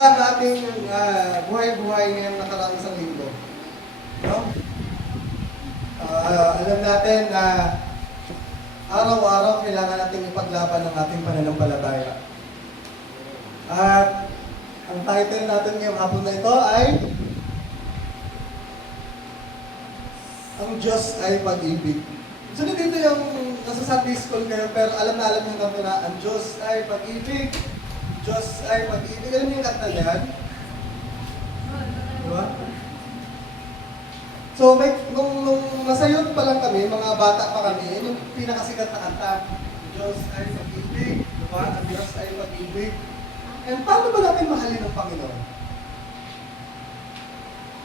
Ang ating buhay-buhay ngayong nakaraang isang linggo. No? Alam natin na araw-araw kailangan natin ipaglaban ang ating pananampalataya. At ang title natin ngayong hapon na ito ay Ang Diyos ay Pag-ibig. So dito yung nasa Sunday school kayo, pero alam yung kanto na Ang Diyos ay Pag-ibig. Diyos ay Pag-ibig. Alam niyo yung kanta niyan? Diba? So, nung nasa youth pa lang kami, mga bata pa kami, yun yung pinakasikat na kanta. Diyos ay Pag-ibig. Diba? Ang Diyos ay Pag-ibig. And paano ba natin mahalin ang Panginoon?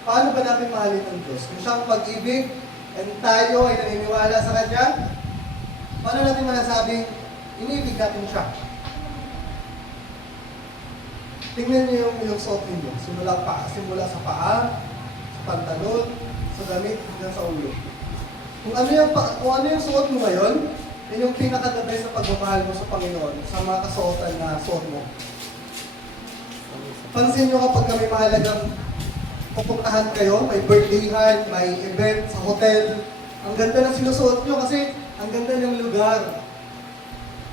Paano ba natin mahalin ang Diyos? Kung siyang Pag-ibig, and tayo ay naniniwala sa Kanya, paano natin manasabing iniibig natin siya? Tingnan niyo yung suot ninyo. Simula sa paa, sa pantalon, sa damit, hanggang sa ulo. Kung ano yung suot mo ngayon, yun yung pinaka-the best na pagmamahal mo sa Panginoon, sa mga kasuotan na suot mo. Pansin nyo kapag may mahalagang pupuntahan kayo, may birthdayhan, may event sa hotel, ang ganda ng sinusuot nyo kasi ang ganda ng lugar.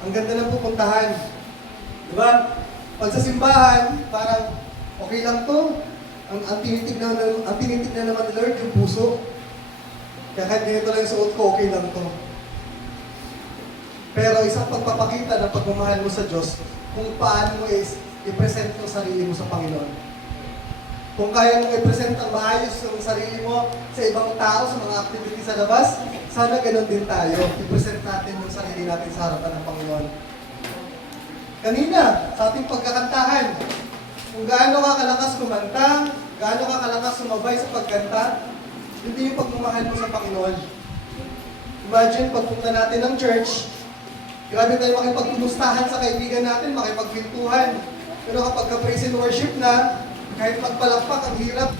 Ang ganda ng pupuntahan. Diba? Pag sa simbahan, parang okay lang to. Ang tinitignan naman ni Lord yung puso. Kaya kahit ganito lang yung suot ko, okay lang to. Pero isang pagpapakita ng pagmamahal mo sa Diyos, kung paano mo i-present yung sarili mo sa Panginoon. Kung kaya mo i-present ang maayos yung sarili mo sa ibang tao, sa mga activities sa labas, sana ganun din tayo. I-present natin yung sarili natin sa harapan ng Panginoon. Kanina, sa ating pagkakantahan, kung gaano ka kalakas kumanta, gaano ka kalakas sumabay sa pagkanta, hindi yung pagmamahal mo sa Panginoon. Imagine, pagpunta natin ng church, grabe tayo makipagkumustahan sa kaibigan natin, makipagpintuhan. Pero kapag ka-praise and worship na, kahit magpalakpak, ang hirap.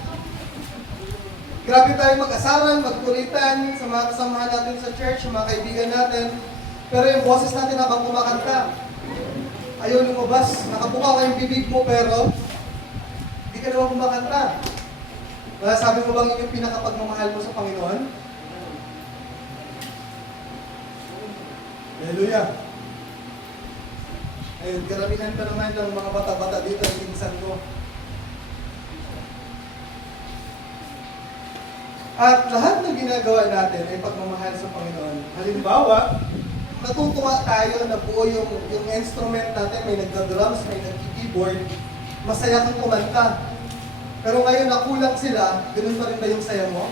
Grabe tayo mag-asaran, magkulitan sa mga kasamahan natin sa church, sa mga kaibigan natin. Pero yung boses natin habang kumakanta, ayaw lumabas. Nakabuka ka yung bibig mo pero hindi ka naman kumakanta. Kaya sabi mo bang yun yung pinakapagmamahal mo sa Panginoon? Hallelujah! Ayun, karamihan pa naman ng mga bata-bata dito ang pinsan ko. At lahat ng ginagawa natin ay pagmamahal sa Panginoon. Halimbawa, natutuwa tayo na buo yung instrument natin, may nagda-drums, may nag-keyboard, masaya kang kumanta. Pero ngayon nakulang sila, ganun pa rin ba yung saya mo?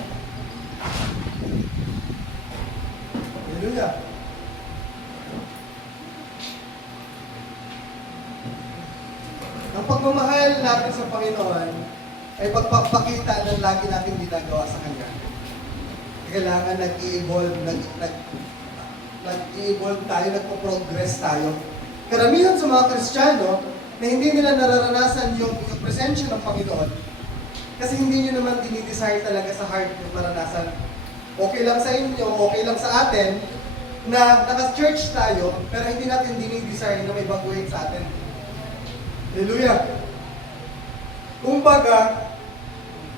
Hallelujah! Ang pagmamahal natin sa Panginoon ay pagpapakita ng lagi natin ginagawa sa Kanya. Kailangan nag-i-evolve, nag-i-evolve tayo, nagpo-progress tayo. Karamihan sa mga Kristiyano na hindi nila nararanasan yung presensya ng Panginoon kasi hindi nyo naman dinidesire talaga sa heart yung maranasan. Okay lang sa inyo, okay lang sa atin na naka-church tayo pero hindi natin dinidesire na may baguhin sa atin. Hallelujah! Kumbaga,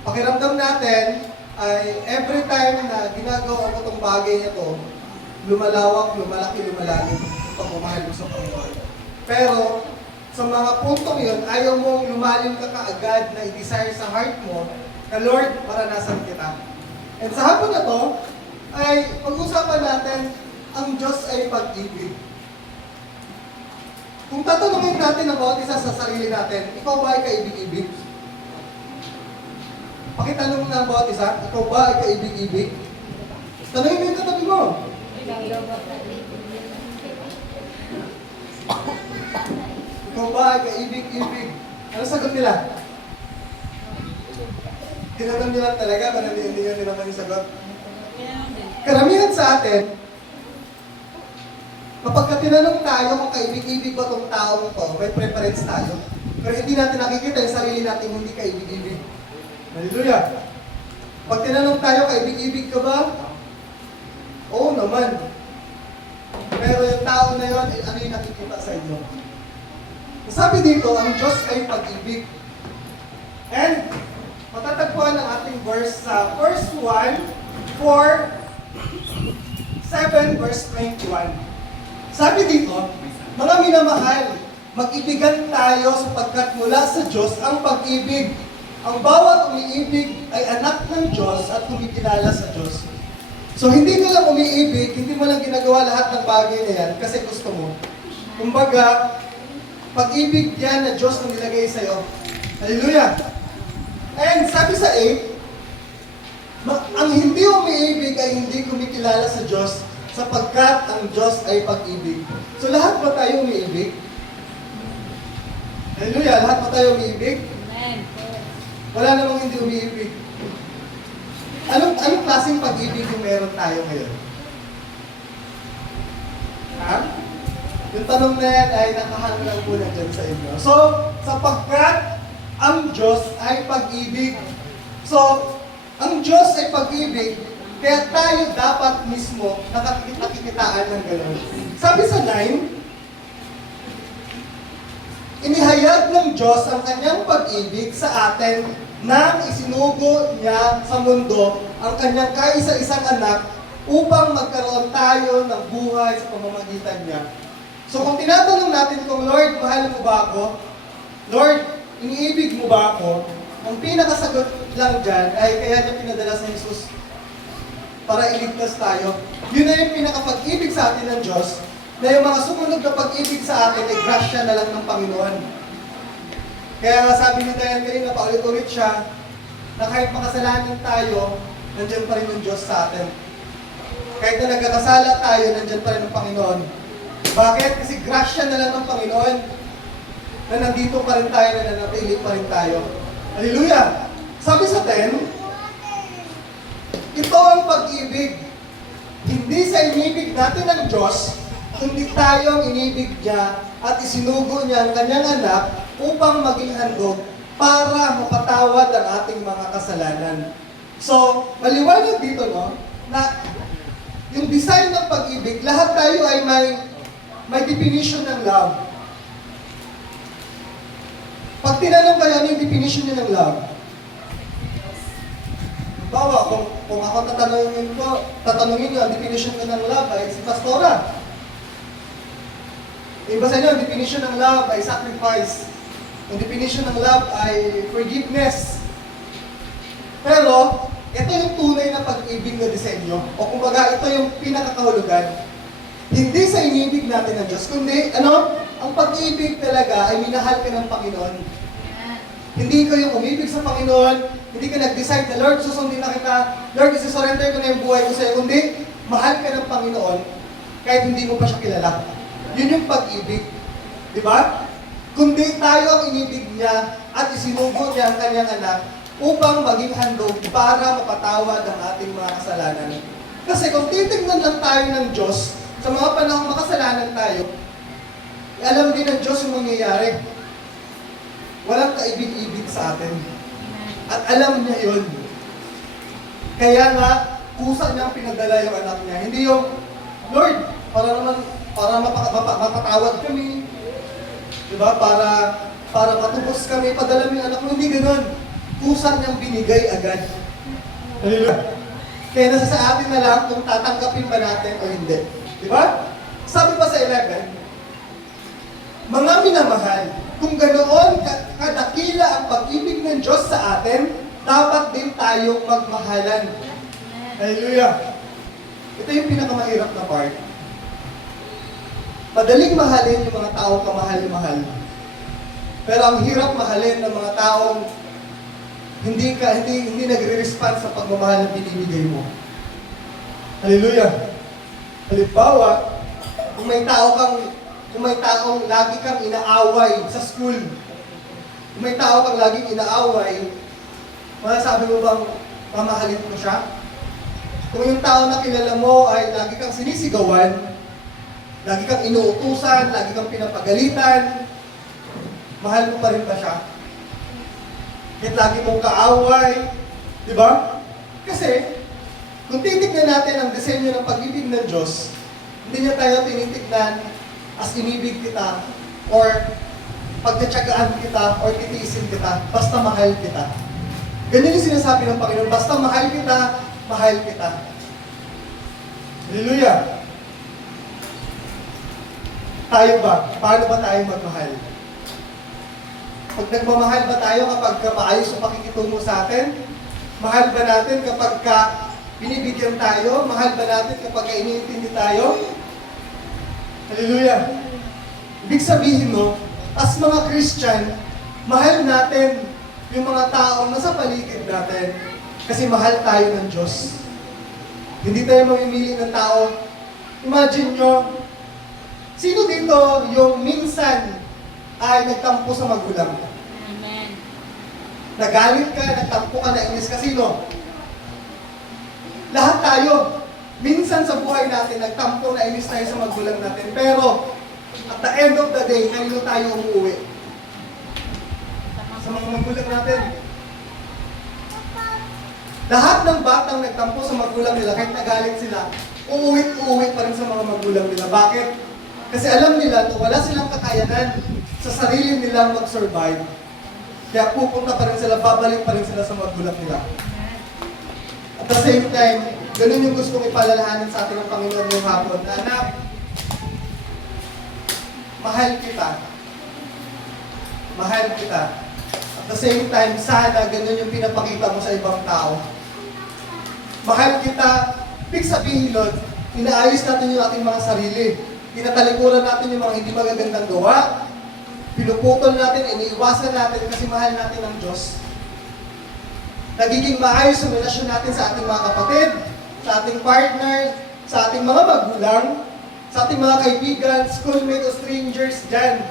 pakiramdam natin ay every time na ginagawa mo itong bagay na ito, lumalawak, lumalaki, lumalalim ang pagmamahal mo sa Panginoon. Pero, sa mga puntong yun, ayaw mong lumalim ka kaagad na i-desire sa heart mo na Lord, maranasan kita. And sa hapon na to, ay pag-usapan natin, ang Diyos ay pag-ibig. Kung tatanungin natin ang bawat isa sa sarili natin, ikaw ba ay kaibig-ibig? Pakitanong na ang bawat isa, ikaw ba ay kaibig-ibig? Tanungin mo yung katabi mo. Ikaw ba ay kaibig-ibig? Ano sagot nila? Tinanong nila talaga, pero hindi nyo naman yung sagot. Karamihan sa atin, kapag tinanong tayo kung kaibig-ibig ba itong taong ito, may preference tayo. Pero hindi natin nakikita yung sarili natin hindi kaibig-ibig. Hallelujah! Pag tinanong tayo, kaibig-ibig ka ba? Oo naman. Pero yung tao na yun, ano yung nakikita sa inyo? Sabi dito, ang Diyos ay pag-ibig. And matatagpuan ang ating verse sa 1 1, 4, 7, verse 21. Sabi dito, mga minamahal, mag-ibigan tayo sapagkat mula sa Diyos ang pag-ibig. Ang bawat umiibig ay anak ng Diyos at kumikilala sa Diyos. So hindi mo lang umiibig, hindi mo lang ginagawa lahat ng bagay na yan kasi gusto mo. Kumbaga, pag-ibig yan na Diyos ang nilagay sa'yo. Hallelujah! And sabi sa 8, ang hindi umiibig ay hindi kumikilala sa Diyos sapagkat ang Diyos ay pag-ibig. So lahat ba tayo umiibig? Hallelujah! Lahat ba tayo umiibig? Wala namang hindi umiibig. Anong klaseng pag-ibig yung meron tayo ngayon? Ha? Yung tanong na yan ay nakahang lang po na dyan sa inyo. So, sapagkat ang Diyos ay pag-ibig. So, ang Diyos ay pag-ibig, kaya tayo dapat mismo nakikitaan ng gano'n. Sabi sa 9, inihayag ng Diyos ang kanyang pag-ibig sa atin nang isinugo niya sa mundo ang kanyang kaisa-isang anak upang magkaroon tayo ng buhay sa pamamagitan niya. So kung tinatanong natin kung Lord, mahal mo ba ako? Lord, iniibig mo ba ako? Ang pinakasagot lang dyan ay kaya niya pinadala sa Jesus para iligtas tayo. Yun na yung pinakapag-ibig sa atin ng Diyos, na yung mga sumunod na pag-ibig sa atin ay grasya na lang ng Panginoon. Kaya nga sabi ni Dayan kanina, paulit-ulit siya, na kahit makasalanan tayo, nandiyan pa rin yung Diyos sa atin. Kahit na nagkakasala tayo, nandiyan pa rin ang Panginoon. Bakit? Kasi grasya na lang ng Panginoon na nandito pa rin tayo, na nanatili pa rin tayo. Hallelujah! Sabi sa 10, ito ang pag-ibig. Hindi sa inibig natin ng Diyos, kundi tayo ang inibig niya at isinugo niya ang kanyang anak upang maging handog para mapatawad ang ating mga kasalanan. So, maliwanag dito, no, na yung design ng pag-ibig, lahat tayo ay may definition ng love. Pag tinanong kayo, ano yung definition niyo ng love? Bawa, kung ako tatanungin niyo, ang definition ko ng love ay si Pastora. Iba sa inyo, ang definition ng love ay sacrifice. Ang definition ng love ay forgiveness. Pero, ito yung tunay na pag-ibig na disenyo. O kumbaga, ito yung pinakakahulugan. Hindi sa inibig natin ng Diyos, kundi, ang pag-ibig talaga ay minahal ka ng Panginoon. Hindi ko yung umibig sa Panginoon, hindi ka nag-decide na, Lord, susundin na kita, Lord, isi-surrender ko na yung buhay ko sa'yo, kundi, mahal ka ng Panginoon, kahit hindi mo pa siya kilala. Yun yung pag-ibig. Di ba? Kundi tayo ang inibig niya at isinugo niya ang kanyang anak upang maging handog para mapatawad ang ating mga kasalanan. Kasi kung titignan lang tayo ng Diyos, sa mga panahong makasalanan tayo, alam din ng Diyos yung mangyayari. Walang kaibig-ibig sa atin. At alam niya yun. Kaya nga, kusa niyang pinadala yung anak niya. Hindi yung, Lord, para mapatawad kami. Diba? Para matubos kami, padala mo yung anak mo. Hindi ganun. Kusa niyang binigay agad. Hallelujah. Kaya nasa sa atin na lang kung tatanggapin ba natin o hindi. Diba? Sabi pa sa 11, mga minamahal, kung ganoon kadakila ang pag-ibig ng Diyos sa atin, dapat din tayong magmahalan. Hallelujah! Ito yung pinakamahirap na part. Madaling mahalin yung mga taong kamahal-mahal. Pero ang hirap mahalin ng mga taong hindi nagre-respond sa pagmamahal na binibigay mo. Hallelujah! Halimbawa, kung may taong lagi kang inaaway sa school, kung may tao kang laging inaaway, masasabi mo bang mamahalin mo siya? Kung yung tao na kilala mo ay lagi kang sinisigawan, lagi kang inuutusan, lagi kang pinapagalitan, mahal mo pa rin ba siya? Kahit lagi mong kaaway, di ba? Kasi, kung titignan natin ang disenyo ng pag-ibig ng Diyos, hindi niya tayo tinitignan as inibig kita or pagtsatsagaan kita or titiisin kita, basta mahal kita. Ganyan yung sinasabi ng Panginoon, basta mahal kita, mahal kita. Hallelujah! Tayo ba? Paano ba tayo magmahal? Pag nagmamahal ba tayo kapag maayos ang pakikitungo sa atin? Mahal ba natin kapag binibigyan tayo? Mahal ba natin kapag iniintindi tayo? Hallelujah! Ibig sabihin mo, as mga Christian, mahal natin yung mga taong nasa paligid natin kasi mahal tayo ng Diyos. Hindi tayo mamimili ng tao. Imagine nyo, sino dito yung minsan ay nagtampo sa magulang? Amen. Nagalit ka, nagtampo ka, nainis ka, sino? Lahat tayo. Minsan sa buhay natin, nagtampo, nainis tayo sa magulang natin. Pero, at the end of the day, kanino tayo umuwi? Sa mga magulang natin. Lahat ng batang nagtampo sa magulang nila, kahit nagalit sila, uuwi pa rin sa mga magulang nila. Bakit? Kasi alam nila na wala silang kakayanan sa sarili nilang mag-survive. Kaya pupunta pa rin sila, babalik pa rin sila sa magulang nila. At the same time, ganun yung gusto kong ipalalahanin sa atin ng Panginoon ngayong hapon. Na anak, mahal kita. Mahal kita. At the same time, sana ganun yung pinapakita mo sa ibang tao. Mahal kita, ibig sabihin nun, inaayos natin yung ating mga sarili. Tinatalikuran natin yung mga hindi magagandang gawa. Pinuputol natin, iniiwasan natin kasi mahal natin ang Diyos. Nagiging maayos ang relasyon natin sa ating mga kapatid, sa ating partner, sa ating mga magulang, sa ating mga kaibigan, schoolmate o strangers dyan.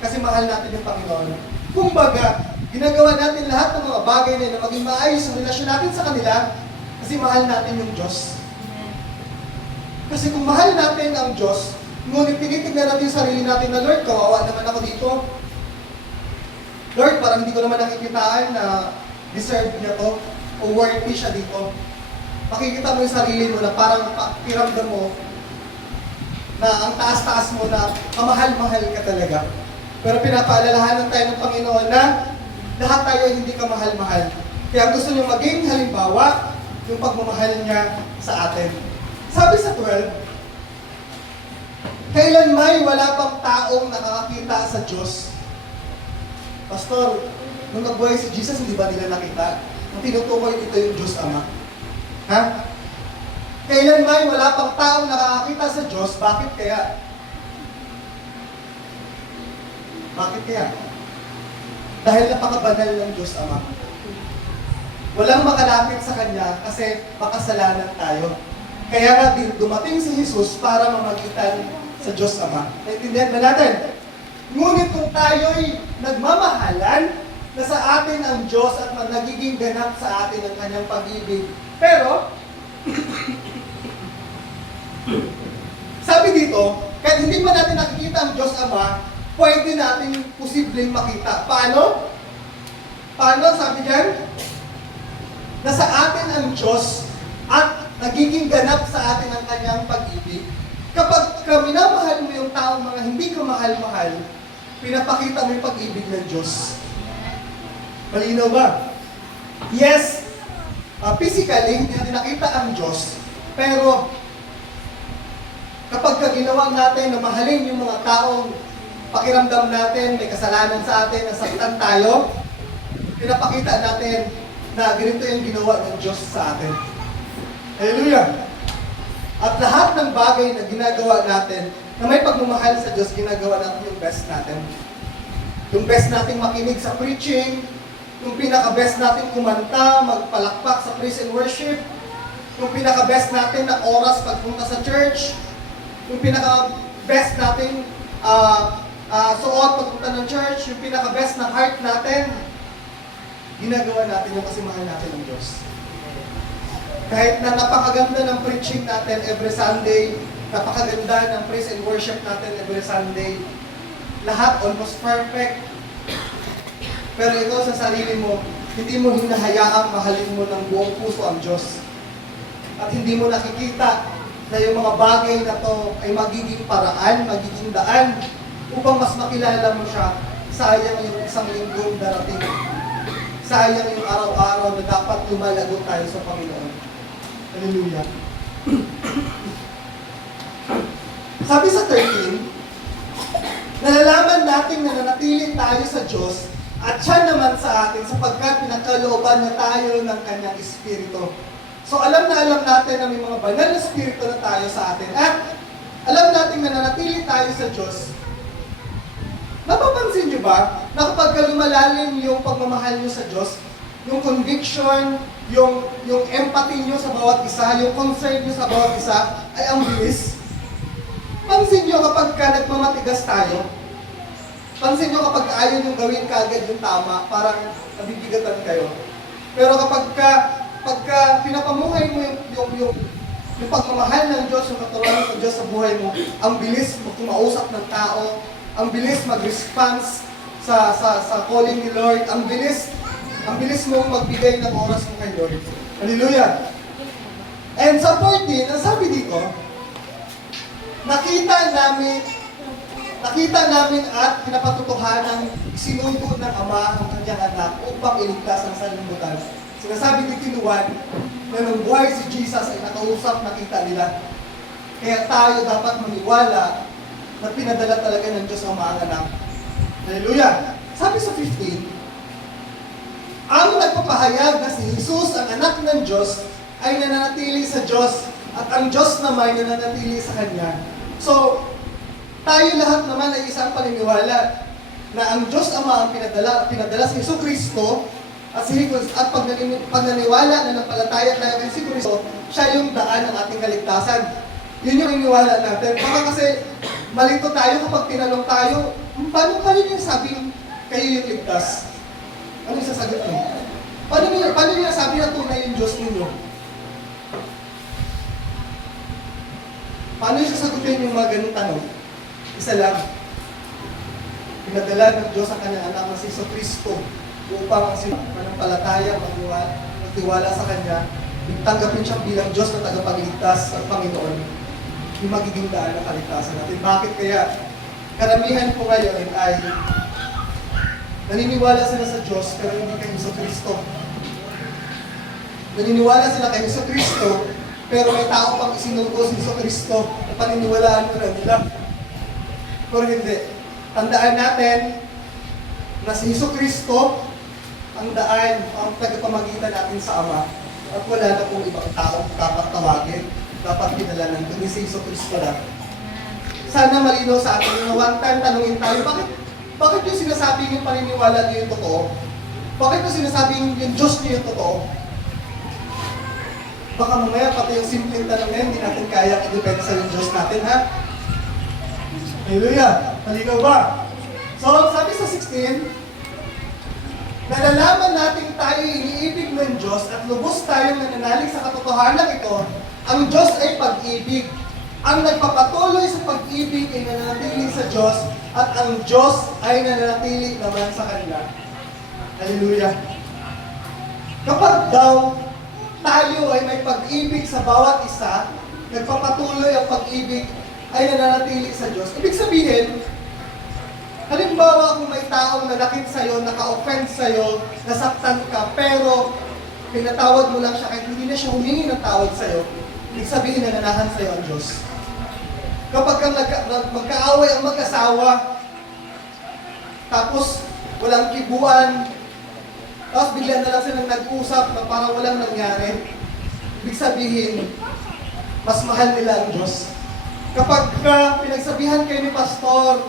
Kasi mahal natin yung Panginoon. Kumbaga, ginagawa natin lahat ng mga bagay na yun na maging maayos ang relasyon natin sa kanila kasi mahal natin yung Diyos. Kasi kung mahal natin ang Diyos, ngunit tinitignan natin yung sarili natin na, Lord, kawawa naman ako dito. Lord, parang hindi ko naman nakikitaan na deserve niya to o worthy siya dito. Makikita mo yung sarili mo na parang pakiramdam mo na ang taas-taas mo na kamahal-mahal ka talaga. Pero pinapaalalahanan tayo ng Panginoon na lahat tayo hindi ka mahal-mahal. Kaya gusto niyo maging halimbawa yung pagmamahal niya sa atin. Sabi sa 12, kailan may wala pang taong nakakakita sa Diyos? Pastor, nung nagbuhay si Jesus, hindi ba nila nakita? Ang tinutukoy dito yung Diyos Ama. Ha? Kailan may wala pang taong nakakakita sa Diyos, bakit kaya? Bakit kaya? Dahil napakabanal ng Diyos Ama. Walang makalapit sa Kanya kasi makasalanan tayo. Kaya nga dumating si Jesus para mamagitan sa Diyos Ama. Naintindihan ba natin? Ngunit kung tayo'y nagmamahalan, na sa atin ang Diyos at nagiging ganap sa atin ang Kanyang pag-ibig. Pero, sabi dito, kahit hindi pa natin nakikita ang Diyos Ama, pwede natin posibleng makita. Paano? Paano? Sabi diyan? Na sa atin ang Diyos at nagiging ganap sa atin ang Kanyang pag-ibig. Kapag minamahal mo yung taong mga hindi ka mahal-mahal, pinapakita mo yung pag-ibig ng Diyos. Malinaw ba? Yes, physically, hindi natin nakita ang Diyos. Pero, kapag ginawa natin na mahalin yung mga taong pakiramdam natin, may kasalanan sa atin, nasaktan tayo, pinapakita natin na ganito yung ginawa ng Diyos sa atin. Hallelujah! At lahat ng bagay na ginagawa natin, na may pagmamahal sa Diyos, ginagawa natin yung best natin. Yung best nating makinig sa preaching, yung pinaka-best natin kumanta, magpalakpak sa praise and worship, yung pinaka-best natin na oras pagpunta sa church, yung pinaka-best natin suot pagpunta ng church, yung pinaka-best na heart natin, ginagawa natin yung kasi mahal natin ng Diyos. Kahit na napakaganda ng preaching natin every Sunday, napakaganda ng praise and worship natin every Sunday, lahat almost perfect. Pero ikaw sa sarili mo, hindi mo hinahayaang mahalin mo ng buong puso ang Diyos. At hindi mo nakikita na yung mga bagay na to ay magiging paraan, magiging daan upang mas makilala mo siya sayang yung isang linggong darating. Sayang yung araw-araw na dapat lumalago tayo sa Panginoon. Hallelujah. Sabi sa 13, nalalaman natin na nanatili tayo sa Diyos at siya naman sa atin sapagkat pinagkalooban na tayo ng kanyang Espiritu. So alam na alam natin na may mga banal na Espiritu na tayo sa atin at alam natin na nanatili tayo sa Diyos. Napapansin niyo ba na kapag lumalalim yung pagmamahal niyo sa Diyos, yung conviction, yung empathy niyo sa bawat isa, yung concern niyo sa bawat isa ay ang bilis? Pansin niyo kapag nagmamatigas tayo, pansin nyo kapag ayaw nyo gawin kaagad yung tama, parang nabibigatan kayo. Pero pagka pinapamuhay mo yung pagmamahal ng Diyos, yung katulad ng Diyos sa buhay mo, ang bilis kumausap ng tao, ang bilis mag-response sa calling ni Lord, ang bilis mong magbigay ng oras mo kay Lord. Hallelujah! And sa 14, ang sabi dito, nakita namin at pinapatutuhanan sinundo ng Ama ang kanyang anak upang iligtas ang sanlibutan. Sinasabi ni Kinuwan na nung buhay si Jesus ay nakausap, nakita nila. Kaya tayo dapat maniwala na pinadala talaga ng Diyos ang mga anak. Hallelujah! Sabi sa 15, ang nagpapahayag na si Jesus, ang anak ng Diyos, ay nananatili sa Diyos at ang Diyos naman ay nananatili sa Kanya. So, tayo lahat naman ay isang paniniwala na ang Diyos Ama ang pinadala si Jesucristo at pag naniwala na napalataya tayo kay Jesucristo, siya yung daan ng ating kaligtasan. Yun yung naniniwala natin. Baka kasi malito tayo kapag tinanong tayo, paano yung sabi kayo yung ligtas? Ano yung sasagot mo? Paano nyo nasabi na tunay yung Diyos ninyo? Paano yung sasagutin yung mga ganung tanong? Isa lang, pinadala ng Diyos ang kanyang anak na si Jesucristo upang ang sinampalataya, magtiwala sa Kanya, tanggapin siya bilang Diyos na tagapagligtas at Panginoon, yung magiging daan ng kaligtasan natin. Bakit kaya karamihan po ngayon ay naniniwala sila sa Diyos pero hindi kay Jesucristo. Naniniwala sila kay Jesucristo pero may tao pang isinugo si Jesucristo na paniniwalaan mo na nila. Pero hindi. Tandaan natin na si Jesucristo ang daan, ang tagapamagitan natin sa Ama. At wala na pong ibang tao dapat tawagin. Dapat pinala ng kundi si Jesucristo lang. Sana malinaw sa atin na one time tanungin tayo, bakit yung sinasabi yung paniniwala niyo yung totoo? Bakit yung sinasabi yung Diyos niyo yung totoo? Baka mamaya pati yung simpleng tanong na yun, hindi natin kaya i-depensa yung Diyos natin, ha? Hallelujah! Malinaw ba? So, sabi sa 16, nalalaman natin tayo iniibig ng Diyos at lubos tayong nananalig sa katotohanan ito, ang Diyos ay pag-ibig. Ang nagpapatuloy sa pag-ibig ay nananatili sa Diyos at ang Diyos ay nananatili naman sa kanila. Hallelujah! Kapag daw tayo ay may pag-ibig sa bawat isa, nagpapatuloy ang pag-ibig ay nananatili sa Diyos. Ibig sabihin, halimbawa kung may taong nanakit sa'yo, naka-offend sa'yo, nasaktan ka, pero pinatawad mo lang siya kahit hindi na siya humingi ng tawad sa'yo, ibig sabihin nananahan sa'yo ang Diyos. Kapag magkaaway ang mag-asawa, tapos walang kibuan, tapos bigla na lang silang nag-usap na parang walang nangyari, ibig sabihin, mas mahal nila ang Diyos. Kapag pinagsabihan kayo ni pastor,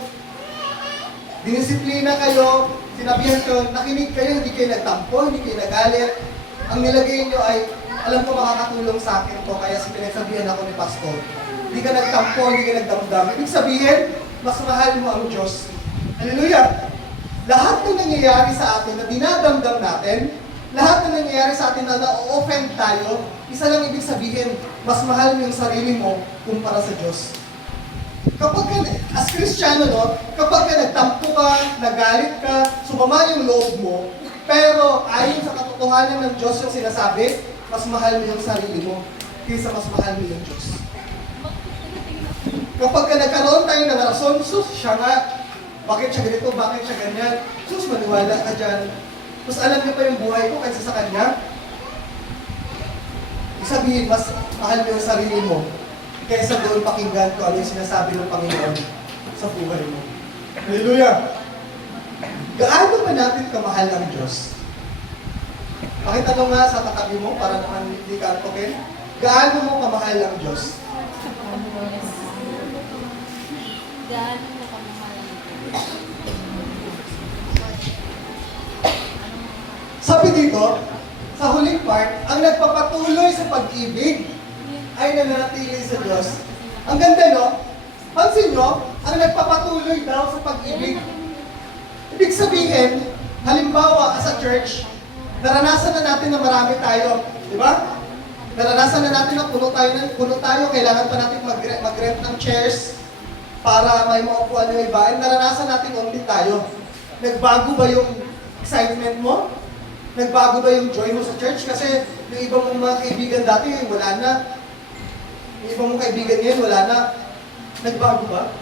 dinisiplina kayo, sinabihan kayo, nakinig kayo, hindi kayo nagtampo, hindi kayo nagalit, ang nilagay nyo ay, alam ko makakatulong sa akin to, kaya pinagsabihan ako ni pastor. Hindi ka nagtampo, hindi ka nagdamdam. Ibig sabihin, mas mahal mo ang Diyos. Hallelujah! Lahat ng nangyayari sa atin na dinadamdam natin, lahat ng nangyayari sa atin na na-offend tayo, isa lang ibig sabihin, mas mahal mo yung sarili mo kumpara sa Diyos. Kapag ka, as Kristiyano, no, kapag ka nagtampo ka, nagalit ka, sumama yung loob mo, pero ayon sa katotohanan ng Diyos yung sinasabi, mas mahal mo yung sarili mo kaysa mas mahal mo yung Diyos. Kapag ka nagkaroon tayo ng rason, sus, siya nga, Bakit siya ganito? Bakit siya ganyan? Sus, maniwala ka dyan. Mas alam niyo pa yung buhay ko kaysa sa kanya. Sabihin, mas mahal mo yung sarili mo kaysa doon pakinggan ko ano yung sinasabi ng Panginoon sa buhay mo. Hallelujah! Gaano ba natin kamahal ang Diyos? Pakitanong nga sa katabi mo para naman hindi ka antokin. Gaano mo kamahal ang Diyos? Gaano mo kamahal ang Diyos? Sabi dito, sa huling part, ang nagpapatuloy sa pag-ibig ay nananatili sa Diyos. Ang ganda, no? Pansin nyo, ang nagpapatuloy daw sa pag-ibig. Ibig sabihin, halimbawa, as a church, naranasan na natin na marami tayo. Di ba? Naranasan na natin na puno tayo. Kailangan pa natin mag-rent ng chairs para may maupuan yung iba. And naranasan natin only tayo. Nagbago ba yung excitement mo? Nagbago ba yung joy mo sa church? Kasi yung iba mong mga kaibigan dati, wala na. Yung iba mong kaibigan ngayon, wala na. Nagbago ba?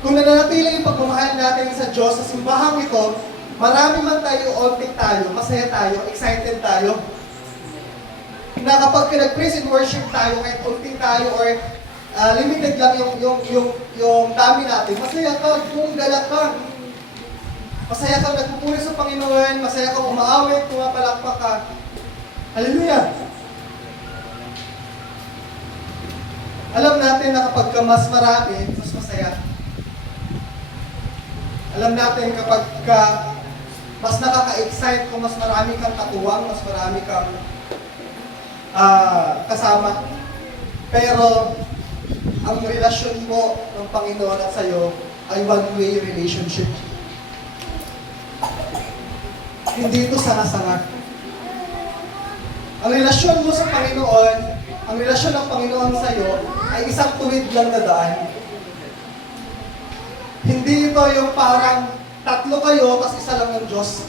Kung nananatili yung pagmamahal natin sa Diyos, sa simbahang ito, marami man tayo, onti tayo, masaya tayo, excited tayo. Na kapag nag-praise and worship tayo, kahit onti tayo, or limited lang yung dami natin, masaya ka, buong galak ka. Masaya kang nagpupuri sa Panginoon, masaya kang umaawit, pumapalakpak ka. Hallelujah! Alam natin na kapag mas marami, mas masaya. Alam natin kapag mas nakaka-excite kung mas marami kang katuwang, mas marami kang kasama. Pero ang relasyon mo ng Panginoon at sa'yo ay one-way relationship. Hindi ito sanga-sanga. Ang relasyon mo sa Panginoon, ang relasyon ng Panginoon sa iyo ay isang tuwid lang na daan. Hindi ito yung parang tatlo kayo, tapos isa lang yung Diyos.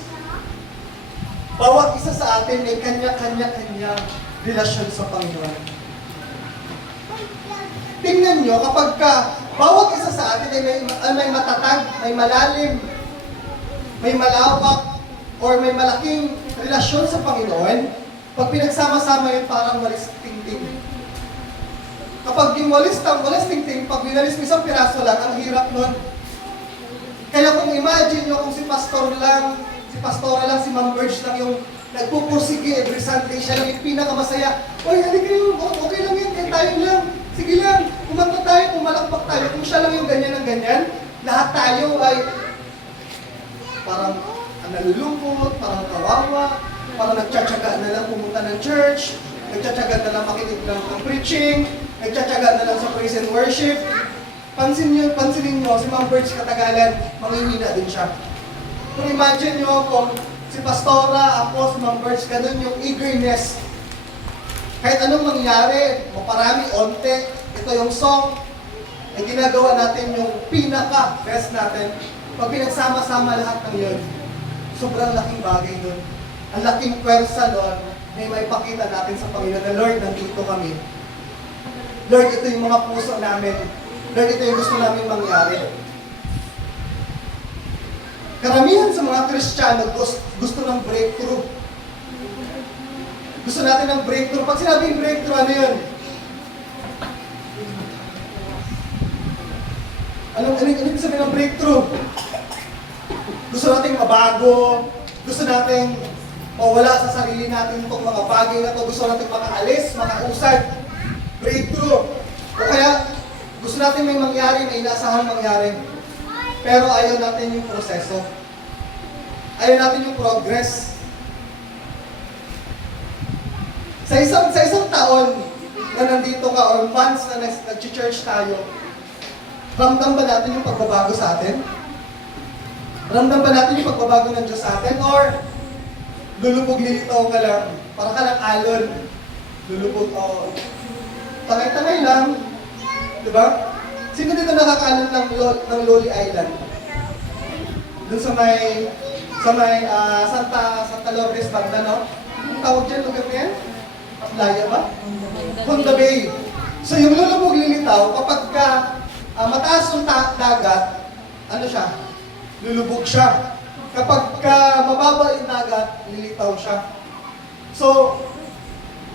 Bawat isa sa atin may kanya-kanya-kanya relasyon sa Panginoon. Tingnan nyo, kapag bawat isa sa atin ay may matatag, may malalim, may malawak, or may malaking relasyon sa Panginoon, pag pinagsama-sama yun, parang walis ting-ting. Kapag yung walis ting-ting, pag winalis mo isang piraso lang, ang hirap nun. Kaya kung imagine nyo kung si pastora lang, si Ma'am Burge lang yung nagpupursige every Sunday, siya lang yung pinakamasaya. Oy, halika kayo, okay lang yan, kaya tayo lang. Sige lang, kumanta tayo, pumalakpak tayo. Kung siya lang yung ganyan ng ganyan, lahat tayo ay parang nalulungkot, parang kawawa, parang nagtsatsaga na lang pumunta ng church, nagtsatsaga na lang makinig ng preaching, nagtsatsaga na lang sa praise and worship. Pansinin nyo, si Ma'am Birch katagalan, manghihina din siya. Kung imagine nyo kung si Pastora, ako, si Ma'am Birch, ganun yung eagerness. Kahit anong mangyari, maparami, onte, ito yung song, ay ginagawa natin yung pinaka-best natin. Pag pinagsama-sama lahat ng yun, sobrang laking bagay doon. Ang laking pwersa doon na maipakita natin sa Panginoon na Lord, nandito kami. Lord, ito yung mga puso namin. Lord, ito yung gusto namin mangyari. Karamihan sa mga Kristiyano gusto ng breakthrough. Gusto natin ng breakthrough. Pag sinabing breakthrough, ano yun? Anong ibig sabihin ng breakthrough? Gusto nating mabago, gusto nating mawala sa sarili natin itong mga bagay na ito, gusto nating makaalis, makausad, breakthrough. O kaya, gusto natin may mangyari, may inaasahang mangyari. Pero ayaw natin yung proseso. Ayaw natin yung progress. Sa isang taon na nandito ka or months na nag-church tayo, ramdam ba natin yung pagbabago sa atin? Ramdam ba natin yung pagbabago ng Diyos sa atin? Or lulubog lilitaw ka lang, para ka lang alon, lulubog, tangay-tangay lang, di ba? Sino dito nakakaalam ng Loli Island? Doon sa may Santa Lourdes banda, no? Ang tawag dyan, lugar na yan? Playa ba? Honda Bay. So yung lulubog lilitaw, kapag mataas yung dagat, ano siya? Lulubog siya. Kapag mababa yung dagat, lilitaw siya. So,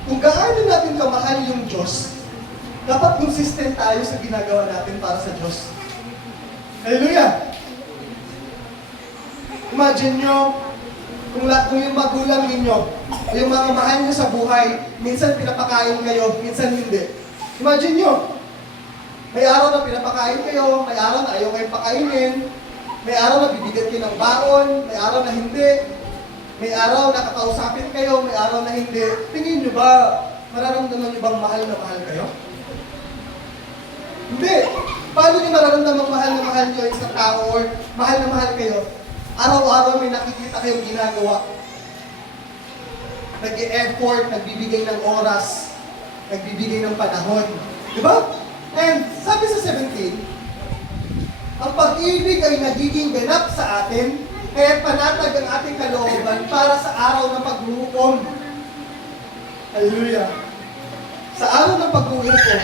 kung gaano natin kamahal yung Diyos, dapat consistent tayo sa ginagawa natin para sa Diyos. Hallelujah! Imagine nyo, kung yung magulang ninyo, o yung mga mahal nyo sa buhay, minsan pinapakain kayo, minsan hindi. Imagine nyo, may araw na pinapakain kayo, may araw na ayaw kayong pakainin, may araw na bibigyan kayo ng baon, may araw na hindi, may araw na kakausapin kayo, may araw na hindi. Tingin nyo ba, mararamdaman nyo bang mahal na mahal kayo? Hindi. Paano nyo mararamdaman mahal na mahal nyo isang tao or mahal na mahal kayo? Araw-araw may nakikita kayong ginagawa. Nag-e-effort, nagbibigay ng oras, nagbibigay ng panahon. Di ba? And sabi sa 17, ang pag-ibig ay nagiging ganap sa atin, kaya panatag ang ating kalooban para sa araw ng paghuhukom. Hallelujah! Sa araw ng paghuhukom,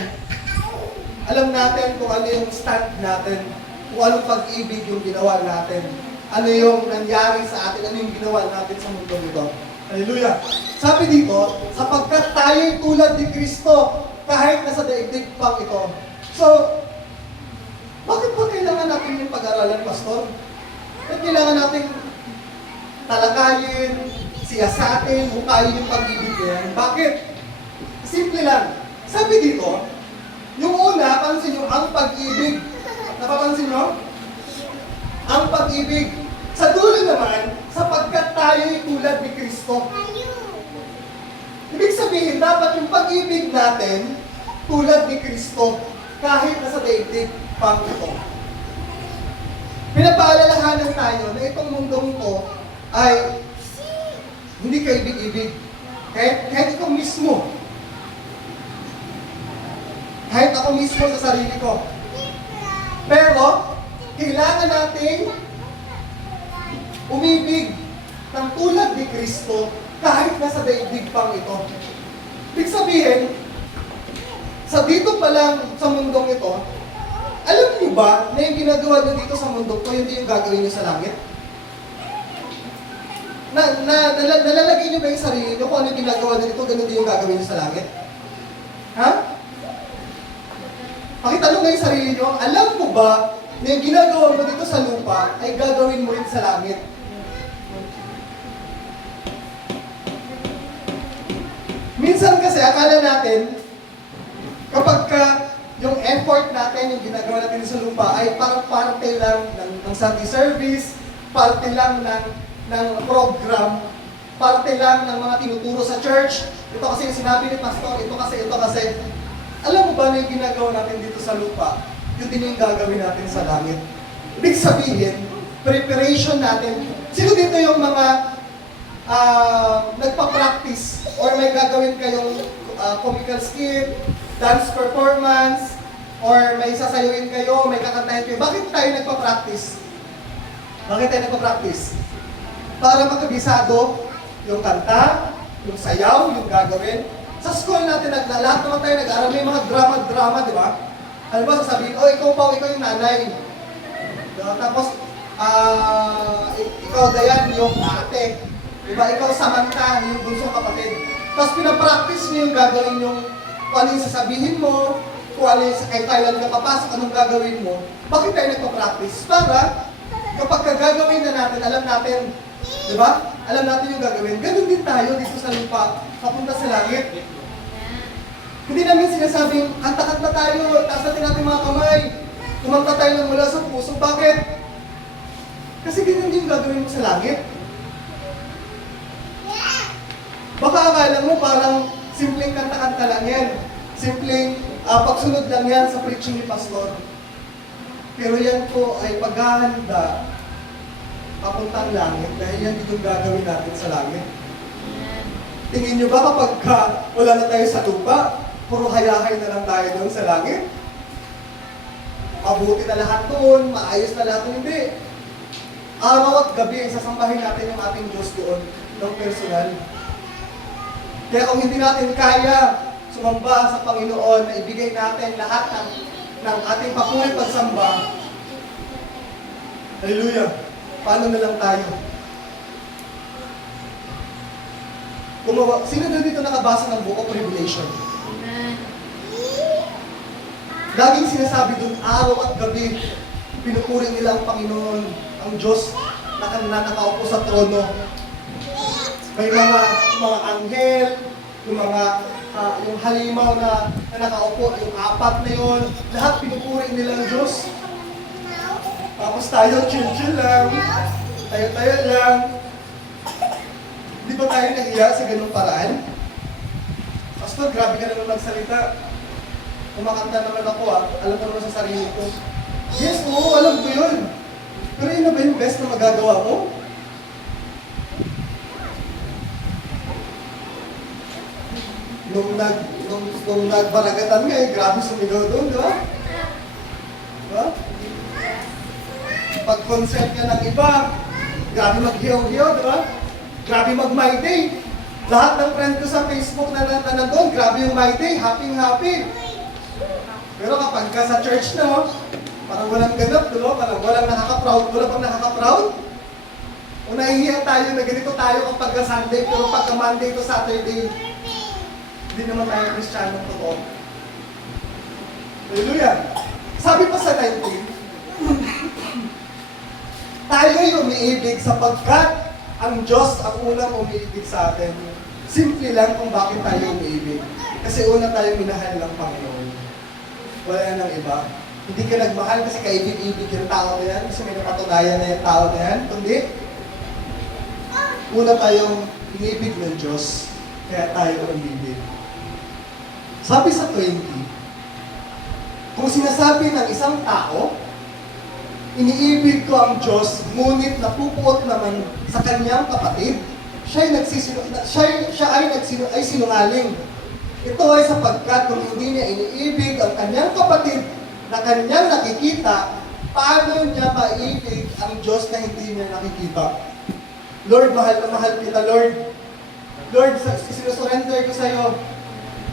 alam natin kung ano yung stand natin, kung anong pag-ibig yung ginawa natin, ano yung nangyari sa atin, ano yung ginawa natin sa mundo nito. Hallelujah! Sabi dito, sapagkat tayo'y tulad ni Kristo, kahit nasa daigdig pang ito. So, bakit ba kailangan natin yung pag-aralan, Pastor? Bakit kailangan natin talakayin, siyasatin, hukayin yung pag-ibig yan? Bakit? Simple lang. Sabi dito, yung una, pansin nyo, ang pag-ibig. Napapansin nyo? Ang pag-ibig. Sa dulo naman, sapagkat tayo'y tulad ni Kristo. Ibig sabihin, dapat yung pag-ibig natin, tulad ni Kristo, kahit nasa daigdig pang ito. Pinapaalalahanan tayo na itong mundong ito ay hindi kaibig-ibig. Kahit ikaw mismo. Kahit ako mismo sa sarili ko. Pero, kailangan nating umibig ng tulad ni Kristo kahit nasa daigdig pang ito. Ibig sabihin, sa dito pa lang sa mundong ito, alam niyo ba na yung ginagawa niyo dito sa mundong ito, hindi yung gagawin niyo sa langit? Nalalagay niyo ba yung sarili niyo kung ano yung ginagawa niyo dito, ganun din yung gagawin niyo sa langit? Ha? Pakitanong nga yung sarili niyo, alam mo ba na yung ginagawa mo dito sa lupa ay gagawin mo rin sa langit? Minsan kasi akala natin, kapag yung effort natin, yung ginagawa natin sa lupa ay parang parte lang ng Sunday service, parte lang ng program, parte lang ng mga tinuturo sa church. Ito kasi yung sinabi ni Pastor, ito kasi. Alam mo ba na yung ginagawa natin dito sa lupa, yun din yung gagawin natin sa langit? Ibig sabihin, preparation natin. Sino dito yung mga nagpa-practice or may gagawin kayong comical skit, dance performance, or may sasayuin kayo, may kakantahin kayo? Bakit tayo nagpa-practice? Para makabisado yung kanta, yung sayaw, yung gagawin. Sa school natin, lahat naman tayo nag-aaral, may mga drama, di ba? Ano ba sasabihin, ikaw yung nanay. Tapos, ikaw Dayan, yung ate. Diba? Ikaw Samantha, yung bunsong kapatid. Tapos pinapractice niyo yung gagawin yung kung ano yung sasabihin mo, kung ano yung kay Thailand ka papasok, anong gagawin mo. Bakit tayo nagpa-practice? Para kapag gagawin na natin, alam natin, di ba? Alam natin yung gagawin. Ganun din tayo dito sa lupa, papunta sa langit. Hindi namin sinasabing, kanta-kanta tayo, taas natin mga kamay, kumanta tayo ng mula sa puso. Bakit? Kasi ganun din yung gagawin mo sa langit. Baka akala mo parang simpleng kanta-kanta lang yan. Simpleng pagsunod lang yan sa preaching ni Pastor. Pero yan po ay paghahanda papuntang langit dahil yan itong gagawin natin sa langit. Tingin nyo ba kapag wala na tayo sa lupa, puro hayahay na lang tayo doon sa langit? Mabuti na lahat doon, maayos na lahat doon, hindi. Araw at gabi, sasambahin natin yung ating Diyos doon ng personal. Kaya kung hindi natin kaya sumamba sa Panginoon na ibigay natin lahat ng ating papuri pagsamba, Hallelujah. Paano na lang tayo? Sino na dito nakabasa ng Book of Revelation? Amen. Laging sinasabi dun, araw at gabi, pinupuri nila ang Panginoon, ang Diyos na nakaupo sa trono. May mga anghel, yung halimaw na nakaupo, yung apat na yon, lahat pinupuri nila ang Diyos. Tapos tayo, chill lang, tayo lang. Di ba tayo nahiya sa ganung paraan? Pastor, grabe ka naman magsalita. Kumakanta naman ako alam ko naman sa sarili ko. Yes, oo, alam ko yun. Pero yun na ba yung best na magagawa mo? Nung nagbaragatan nga, grabe sumigaw doon, di ba? Diba? Pag-concert ka ng iba, grabe mag-hiyaw-hiyaw, di ba? Grabe mag-My Day. Lahat ng friend ko sa Facebook na nandun, grabe yung My Day, happy. Pero kapag ka sa church na, parang walang ganap, di ba? Parang walang nakaka-proud. Wala bang nakaka-proud? O nahihiya tayo na ganito tayo kapag ka Sunday, pero pagka Monday to Saturday, hindi naman tayo Kristiyanong totoo. Hallelujah! Sabi pa sa 19, tayo ay umiibig sapagkat ang Diyos ang unang umiibig sa atin. Simple lang kung bakit tayo umiibig. Kasi una tayo minahal ng Panginoon. Wala nang iba. Hindi ka nagmahal kasi kaibig-ibig yung tao na yan, kasi may napatunayan na yung tao na yan. Kundi, una tayong inibig ng Diyos, kaya tayo umibig. Sabi sa 20, kung sinasabi ng isang tao, iniibig ko ang Diyos, ngunit napupuot naman sa kanyang kapatid, siya ay sinungaling. Ito ay sapagkat kung hindi niya iniibig ang kanyang kapatid na kanyang nakikita, paano niya maibig ang Diyos na hindi niya nakikita? Lord, mahal na mahal kita, Lord. Lord, sinusurrender ko sa iyo.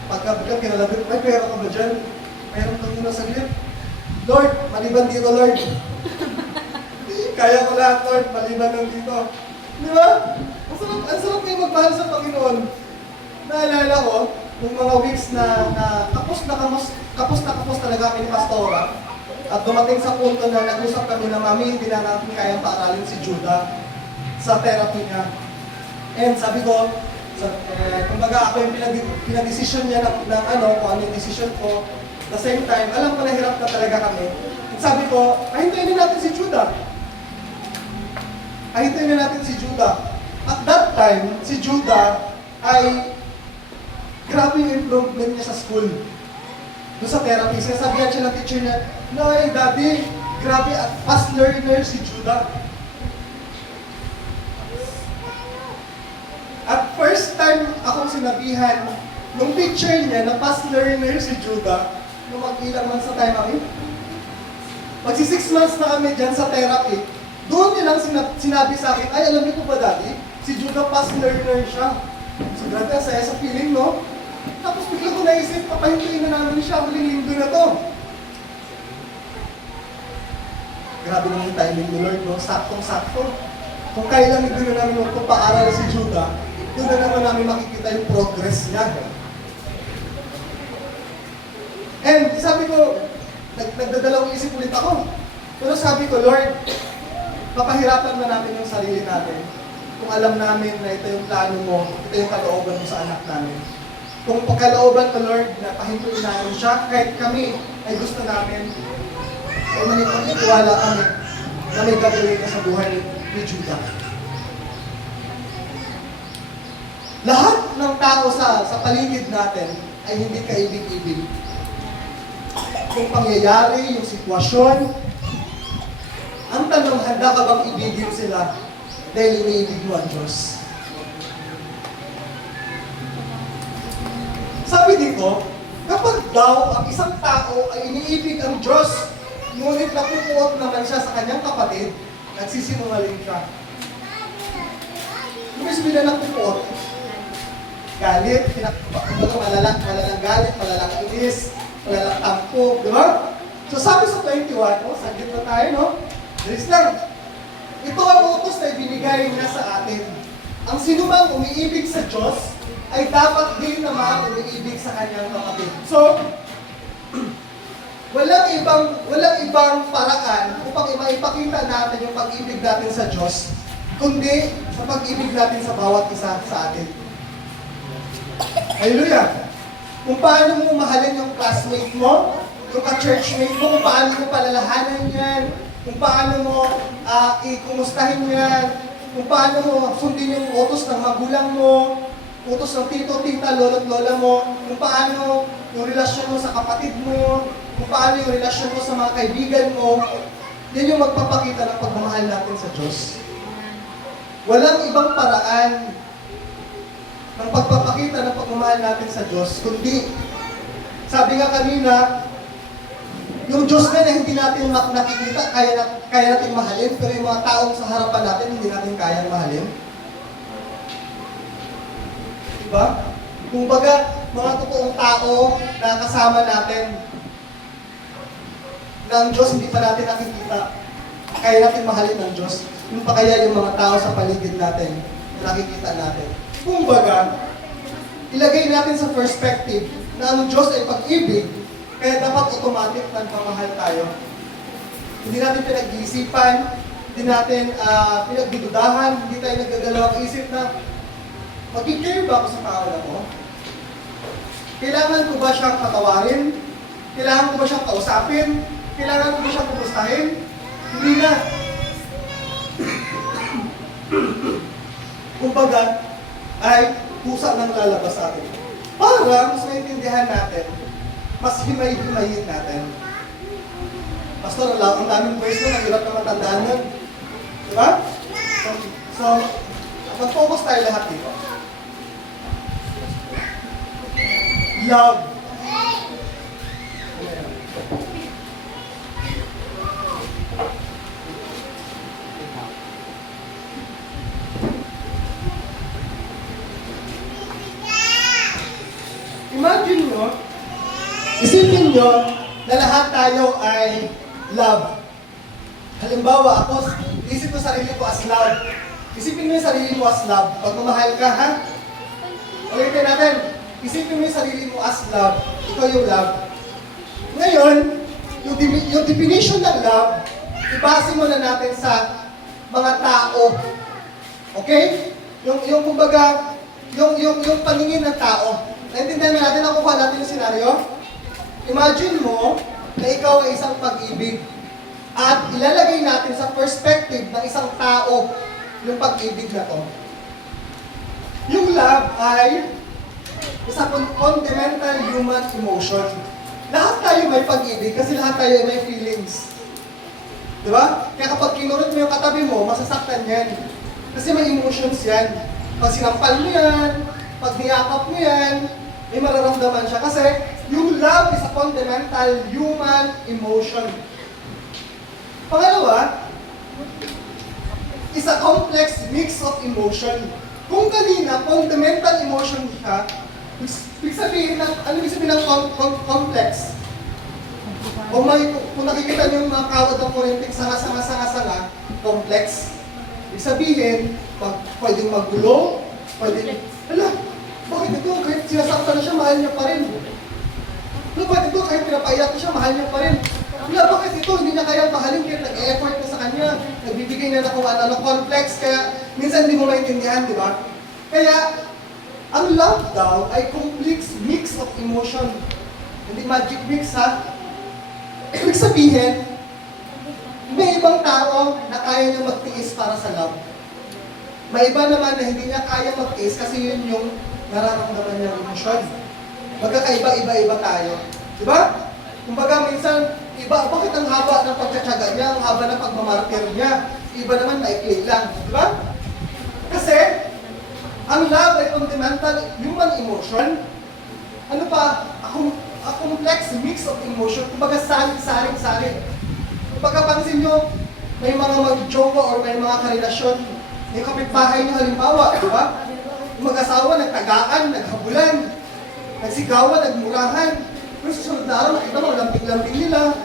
Pagka kinalabit, may pera ka ba dyan? Meron kang muna saglit. Lord, maliban dito, Lord. Kaya ko lahat, Lord, maliban lang dito. Di ba? Ang sarap kayo magmahal sa Panginoon. Naalala ko, nung mga weeks na kapos talaga kami ni Pastora. At dumating sa punto na nag-usap kami na, Mami, hindi na natin kayang paaralin si Judah sa therapy niya. And sabi ko, kumbaga ako yung pinag-decision niya kung ano yung decision ko. At the same time, alam ko na hirap na talaga kami. And sabi ko, hintayin natin si Judah. Hintayin natin si Judah. At that time, si Judah ay grabe yung improvement niya sa school. Doon sa therapy, sinasabihan siya ng teacher niya, Noy, Daddy, grabe, fast learner si Judah. At first time akong sinabihan, nung teacher niya na fast learner si Judah, nung mag-ilang months na tayo kami, magsi 6 months na kami dyan sa therapy, doon nilang sinabi sa akin, ay, alam niyo po ba, Daddy, si Judah fast learner siya. So, grabe, ang saya sa feeling, no? Tapos bigla ko naisip, papahintuin na namin siya, huling linggo na to. Grabe naman yung timing ni Lord, no? Saktong-sakto. Kung kailan linggo na namin magpapaaral si Judah, doon na naman namin makikita yung progress niya. And sabi ko, nagdadalawang isip ulit ako. Pero sabi ko, Lord, papahirapan ba namin yung sarili natin? Kung alam namin na ito yung plano mo, ito yung kalooban mo sa anak namin. Kung pagkalooban mo, Lord, na pahintuin namin siya, kahit kami ay gusto namin, ay manipagtitiwala kami na may gagawin ka sa buhay ni Judah. Lahat ng tao sa paligid natin ay hindi kaibig-ibig. Yung pangyayari, yung sitwasyon, ang tanong, handa ka bang ibigin sila dahil iniibig mo ang Diyos? Sabi dito, kapag daw ang isang tao ay iniibig ang Diyos, ngunit napupuot naman siya sa kanyang kapatid, nagsisinungaling siya. Ano yung sabihin na napupuot? Galit, malalang galit, malalang inis, malalang tampo, di ba? So sabi sa 21, saglit na tayo, no? Bilis lang. Ito ang utos na ibinigay niya sa atin. Ang sinumang umiibig sa Diyos ay dapat din naman umiibig sa kanyang kapatid. So, walang ibang paraan upang maipakita natin yung pag-ibig natin sa Diyos, kundi sa pag-ibig natin sa bawat isa sa atin. Hallelujah! Kung paano mo mahalin yung classmate mo, yung ka-churchmate mo, kung paano mo palalahanan yan, kung paano mo ikumustahin yan, kung paano mo sundin yung utos ng magulang mo, utos ng tito, tita, lolo't lola mo, kung paano yung relasyon mo sa kapatid mo, kung paano yung relasyon mo sa mga kaibigan mo, yan yung magpapakita ng pagmamahal natin sa Diyos. Walang ibang paraan ng pagpapakita ng pagmamahal natin sa Diyos, kundi, sabi nga kanina, yung Diyos na hindi natin nakikita, kaya natin mahalin, pero yung mga taong sa harapan natin, hindi natin kayang mahalin. Diba? Kung baga, mga totoong tao na kasama natin, na ang Diyos hindi pa natin nakikita, kaya natin mahalin ng Diyos. Yung pa kaya yung mga tao sa paligid natin, na nakikita natin. Kung baga, ilagay natin sa perspective na ang Diyos ay pag-ibig, kaya dapat automatic nagmamahal tayo. Hindi natin pinag-iisipan, hindi natin pinagdududahan, hindi tayo nagdadalawang isip na mag-care ba ako sa tao na to? Kailangan ko ba siyang patawarin? Kailangan ko ba siyang kausapin? Kailangan ko ba siyang kumustahin? Hindi na. Kumbaga, ay pusa nang lalabas sa atin. Para mas maintindihan natin, mas himay-himayin natin. Pastor, ang daming voice nun, ang hirap na matandaan nun. Diba? So mag-focus tayo lahat dito. Love. Imagine nyo, isipin nyo na lahat tayo ay love. Halimbawa, ako, isip ko sarili ko as love. Isipin mo yung sarili mo as love. Pag mamahal ka, ha? Ulitin natin. Isipin mo yung sarili mo as love. Ikaw yung love. Ngayon, yung definition ng love, ibase mo na natin sa mga tao. Okay? Yung kumbaga, yung paningin ng tao. Naintindihan natin, nakuha natin yung senaryo? Imagine mo na ikaw ay isang pag-ibig at ilalagay natin sa perspective ng isang tao yung pag-ibig na to. Yung love ay isang fundamental human emotion. Lahat tayo may pag-ibig kasi lahat tayo may feelings. Diba? Kaya kapag kinurot mo yung katabi mo, masasaktan yan. Kasi may emotions yan. Pag sinampal mo yan, pag niyakap mo yan, may mararamdaman siya. Kasi yung love is a fundamental human emotion. Pangalawa, is a complex mix of emotion. Kung kanina, fundamental emotion siya, ibig sabihin ng, ano ibig sabihin ng complex? O kung nakikita niyo yung mga kawad ng Corinthine, sanga, complex. Ibig sabihin, pwedeng magulo, pwedeng, bakit ito? Kahit sinasaktan na siya, mahal niya pa rin. Bakit ito? Kahit pinapaiyak ko siya, mahal niya pa rin. Bakit ito? Hindi niya kayang mahalin kahit nag-e-effort na sa kanya. Nagbibigay na kung ano, complex. Kaya minsan hindi mo maintindihan, di ba? Kaya, ang love daw ay complex mix of emotion. Hindi magic mix, ha? Ibig sabihin, may ibang tao na kaya niya magtiis para sa love. May iba naman na hindi niya kaya magtiis kasi yun yung nararamdaman niya ng emosyon. Magkakaiba-iba tayo. Diba? Kumbaga minsan, bakit ang haba ng pagtsatsaga niya, ang haba ng pagmamartir niya? Iba naman maikli lang. Diba? Kasi, ang love ay fundamental human emotion. Ano pa? A complex mix of emotion. Kumbaga saring-sari. Kumbaga pansin nyo, may mga mag-jowa or may mga karelasyon. Yung kapitbahay nyo halimbawa, diba? Mag-asawa, nagtagaan, naghabulan, nagsigawan, nagmurahan. Pero sa sunod na araw, nakita mo, lambing-lambing nila.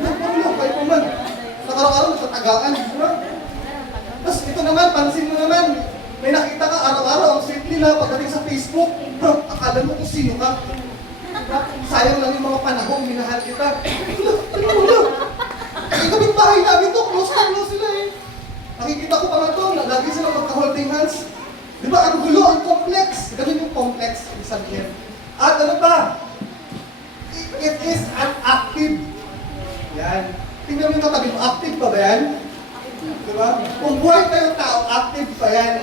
Kayo pa man. Nakaraw-araw, nagtatagaan. Diba? Tapos ito naman, pansin mo naman, may nakita ka araw-araw ang sweet nila pagdating sa Facebook. Akala mo kung sino ka. Diba? Sayang lang yung mga panahon, minahal kita. Ano? Yung kapitbahay namin to, close na close sila eh. Nakikita ko pa nga to, lagi sila magka-holding hands. Di ba, ang gulo, ang complex. Ganun yung complex, ibig sabihin. At ano pa? It is an active. Yan. Tingnan mo yung katabi mo, active pa ba yan? Di ba? Kung buhay pa yung tao, active pa yan.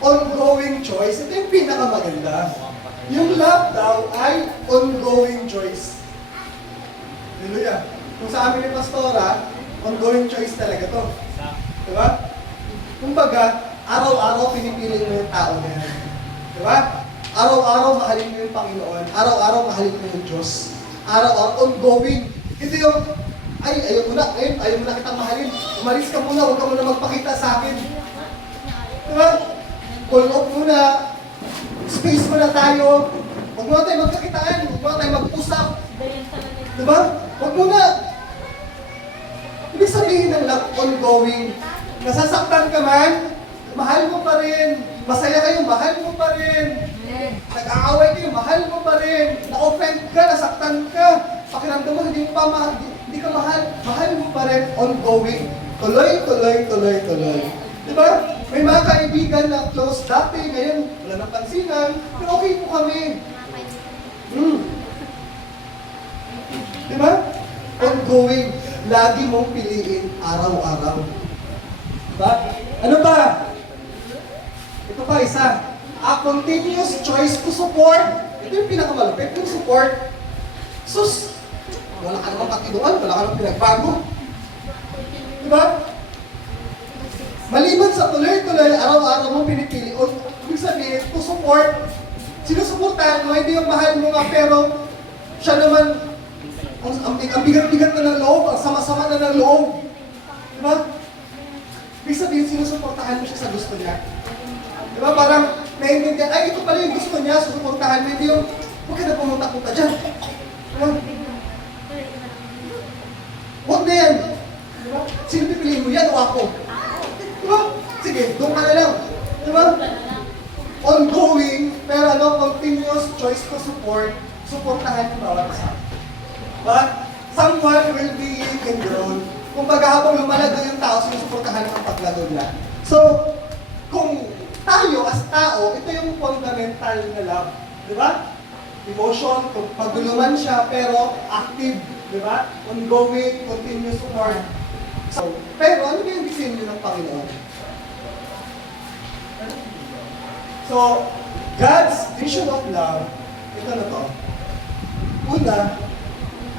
Ongoing choice. Ito yung pinakamaganda. Yung love daw ay ongoing choice. Hallelujah. Kung sa amin ni Pastora, ongoing choice talaga to. Diba? Kumbaga, araw-araw pinipili mo yung tao na yan. Diba? Araw-araw mahalin mo yung Panginoon. Araw-araw mahalin mo yung Diyos. Araw-araw ongoing. Ito yung, ayaw mo na, ayaw mo na kitang mahalin. Umalis ka muna, huwag ka muna magpakita sa akin. Diba? Call off muna. Space muna tayo. Huwag muna tayo magkakitaan. Huwag muna tayo mag-usap. Diba? Huwag muna. Ibig sabihin ng love, ongoing. Nasasaktan ka man, mahal mo pa rin. Masaya kayo, mahal mo pa rin. Nag-aaway kayo, mahal mo pa rin. Na-offend ka, nasaktan ka. Pakiramdam mo, hindi ka mahal. Mahal mo pa rin, ongoing. Tuloy, tuloy, tuloy, tuloy. Diba? May mga kaibigan na close dati, ngayon wala nang pansinan, pero okay po kami. Diba? Ongoing. Lagi mong piliin araw-araw. Diba? Ano ba? Ito pa isa. A continuous choice to support. Ito yung pinakamalupit, yung support. Sus! Wala ka namang katiduan, wala ka namang pinagbago. Diba? Maliban sa tuloy-tuloy, araw-araw mo pinipili, o ibig sabihin, to support, sinusuportahan mo, hindi yung mahal mo nga, pero siya naman, ang bigat-bigat na ng loob, ang sama-sama na ng loob. Diba? Ibig sabihin, sinusuportahan mo siya sa gusto niya. Diba? Parang, naiintindihan, ay, ito pala yung gusto niya, susuportahan mo, hindi yung, huwag ka na pumunta-punta dyan. Diba? Huwag na yan. Diba? Sino pipiliin mo, yan o ako? Diba? Sige, doon ka na lang. Diba? Ongoing, pero continuous choice to support, supportahan yung bawat isa. Diba? Someone will be in grown. Kung baga habang lumalago yung tao, sinusuportahan ng paglago niya. So, kung tayo as tao, ito yung fundamental na love. Diba? Emotion, kung pagduluman siya, pero active. Diba? Ongoing, continuous support. So, pero ano ba yung disenyo ng Panginoon? So, God's vision of love, ito na to. Una,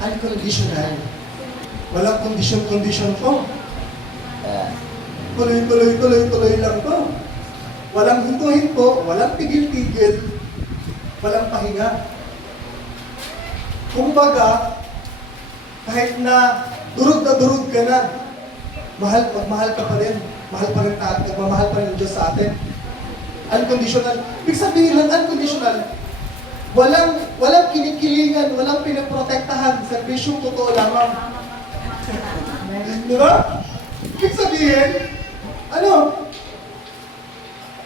unconditional. Walang condition-condition to. Tuloy-tuloy lang to. Walang hinto-hinto, walang tigil-tigil, walang pahinga. Kumbaga, kahit na durog ka na, magmahal ka pa rin. Mahal pa rin tayo, nagmamahal pa rin ng Diyos sa atin. Unconditional. Ibig sabihin ng unconditional, walang kinikilingan, walang pinaprotektahan, serbisyong totoo lamang. Di ba? Ibig sabihin,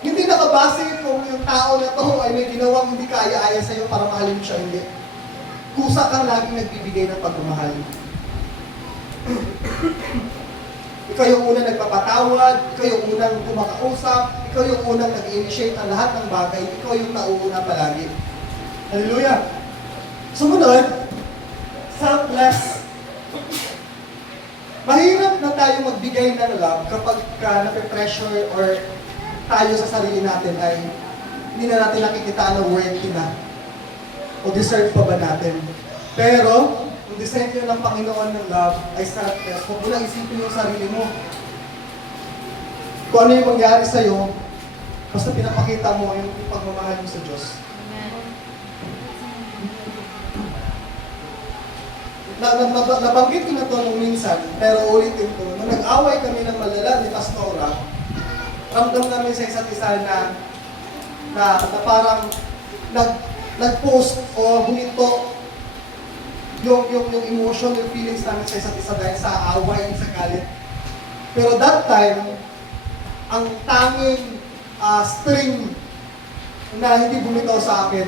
hindi nakabase kung yung tao na to ay may ginawang hindi kaya-aya sa'yo para mahalin siya, hindi. Kusa kang laging nagbibigay ng pagmamahal. Ikaw yung unang nagpapatawad, ikaw yung unang kumakausap, ikaw yung unang nag-initiate ang lahat ng bagay, ikaw yung nauuna palagi. Hallelujah! Sumunod, selfless. Mahirap na tayo magbigay ng love kapag nape-pressure or tayo sa sarili natin ay hindi na natin nakikita na worthy na o deserve pa ba natin. Pero, yung disenyo ng Panginoon ng love ay selfless. Huwag mo lang isipin yung sarili mo. Kung ano yung mangyari sa'yo, basta pinapakita mo yung pagmamahal mo sa Diyos. Nabanggit ko na ito nung minsan, pero ulitin ko, nung nag-away kami ng malala ni Pastora, ramdam namin sa isa't isa na parang nag-post o huminto yung emotion, yung feelings namin sa isa't isa dahil sa away, sa galit. Pero that time, ang tanging string na hindi bumitaw sa akin,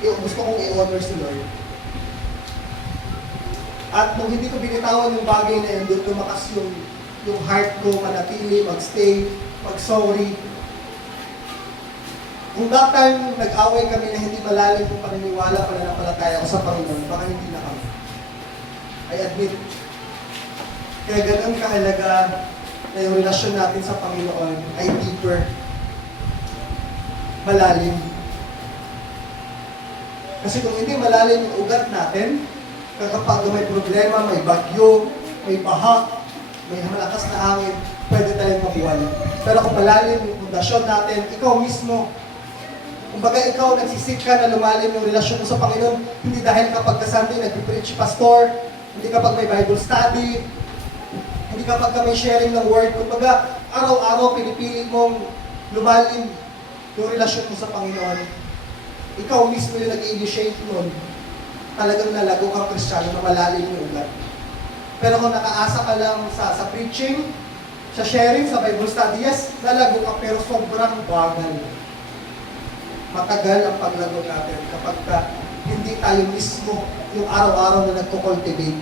gusto kong i-honor si Lord. At nung hindi ko binitawan yung bagay na yun, doon lumakas yung heart ko, manatili, magstay, mag-sorry. Kung that time nag-away kami na hindi malalim yung paniniwala, pananampalataya ko sa Panginoon, baka hindi na kami. I admit. Kaya ganun kahalaga na yung relasyon natin sa Panginoon ay deeper, malalim. Kasi kung hindi malalim yung ugat natin, kapag may problema, may bagyo, may baha, may malakas na hangin, pwede tayong mabuwali. Pero kung malalim yung pundasyon natin, ikaw mismo, kumbaga ikaw nagsisik ka na lumalim yung relasyon mo sa Panginoon, hindi dahil kapag ka Sunday nag-preach pastor, hindi kapag may Bible study, hindi kapag ka may sharing ng word, kumbaga araw-araw pinipili mong lumalim yung relasyon mo sa Panginoon. Ikaw mismo yung nag-initiate nun, talagang nalago kang Kristiyano na malalim yung ugat. Pero kung nakaasa ka lang sa preaching, sa sharing, sa Bible study, yes, nalago ka, pero sobrang bagal. Matagal ang paglago natin kapag hindi tayo mismo yung araw-araw na nagko-cultivate.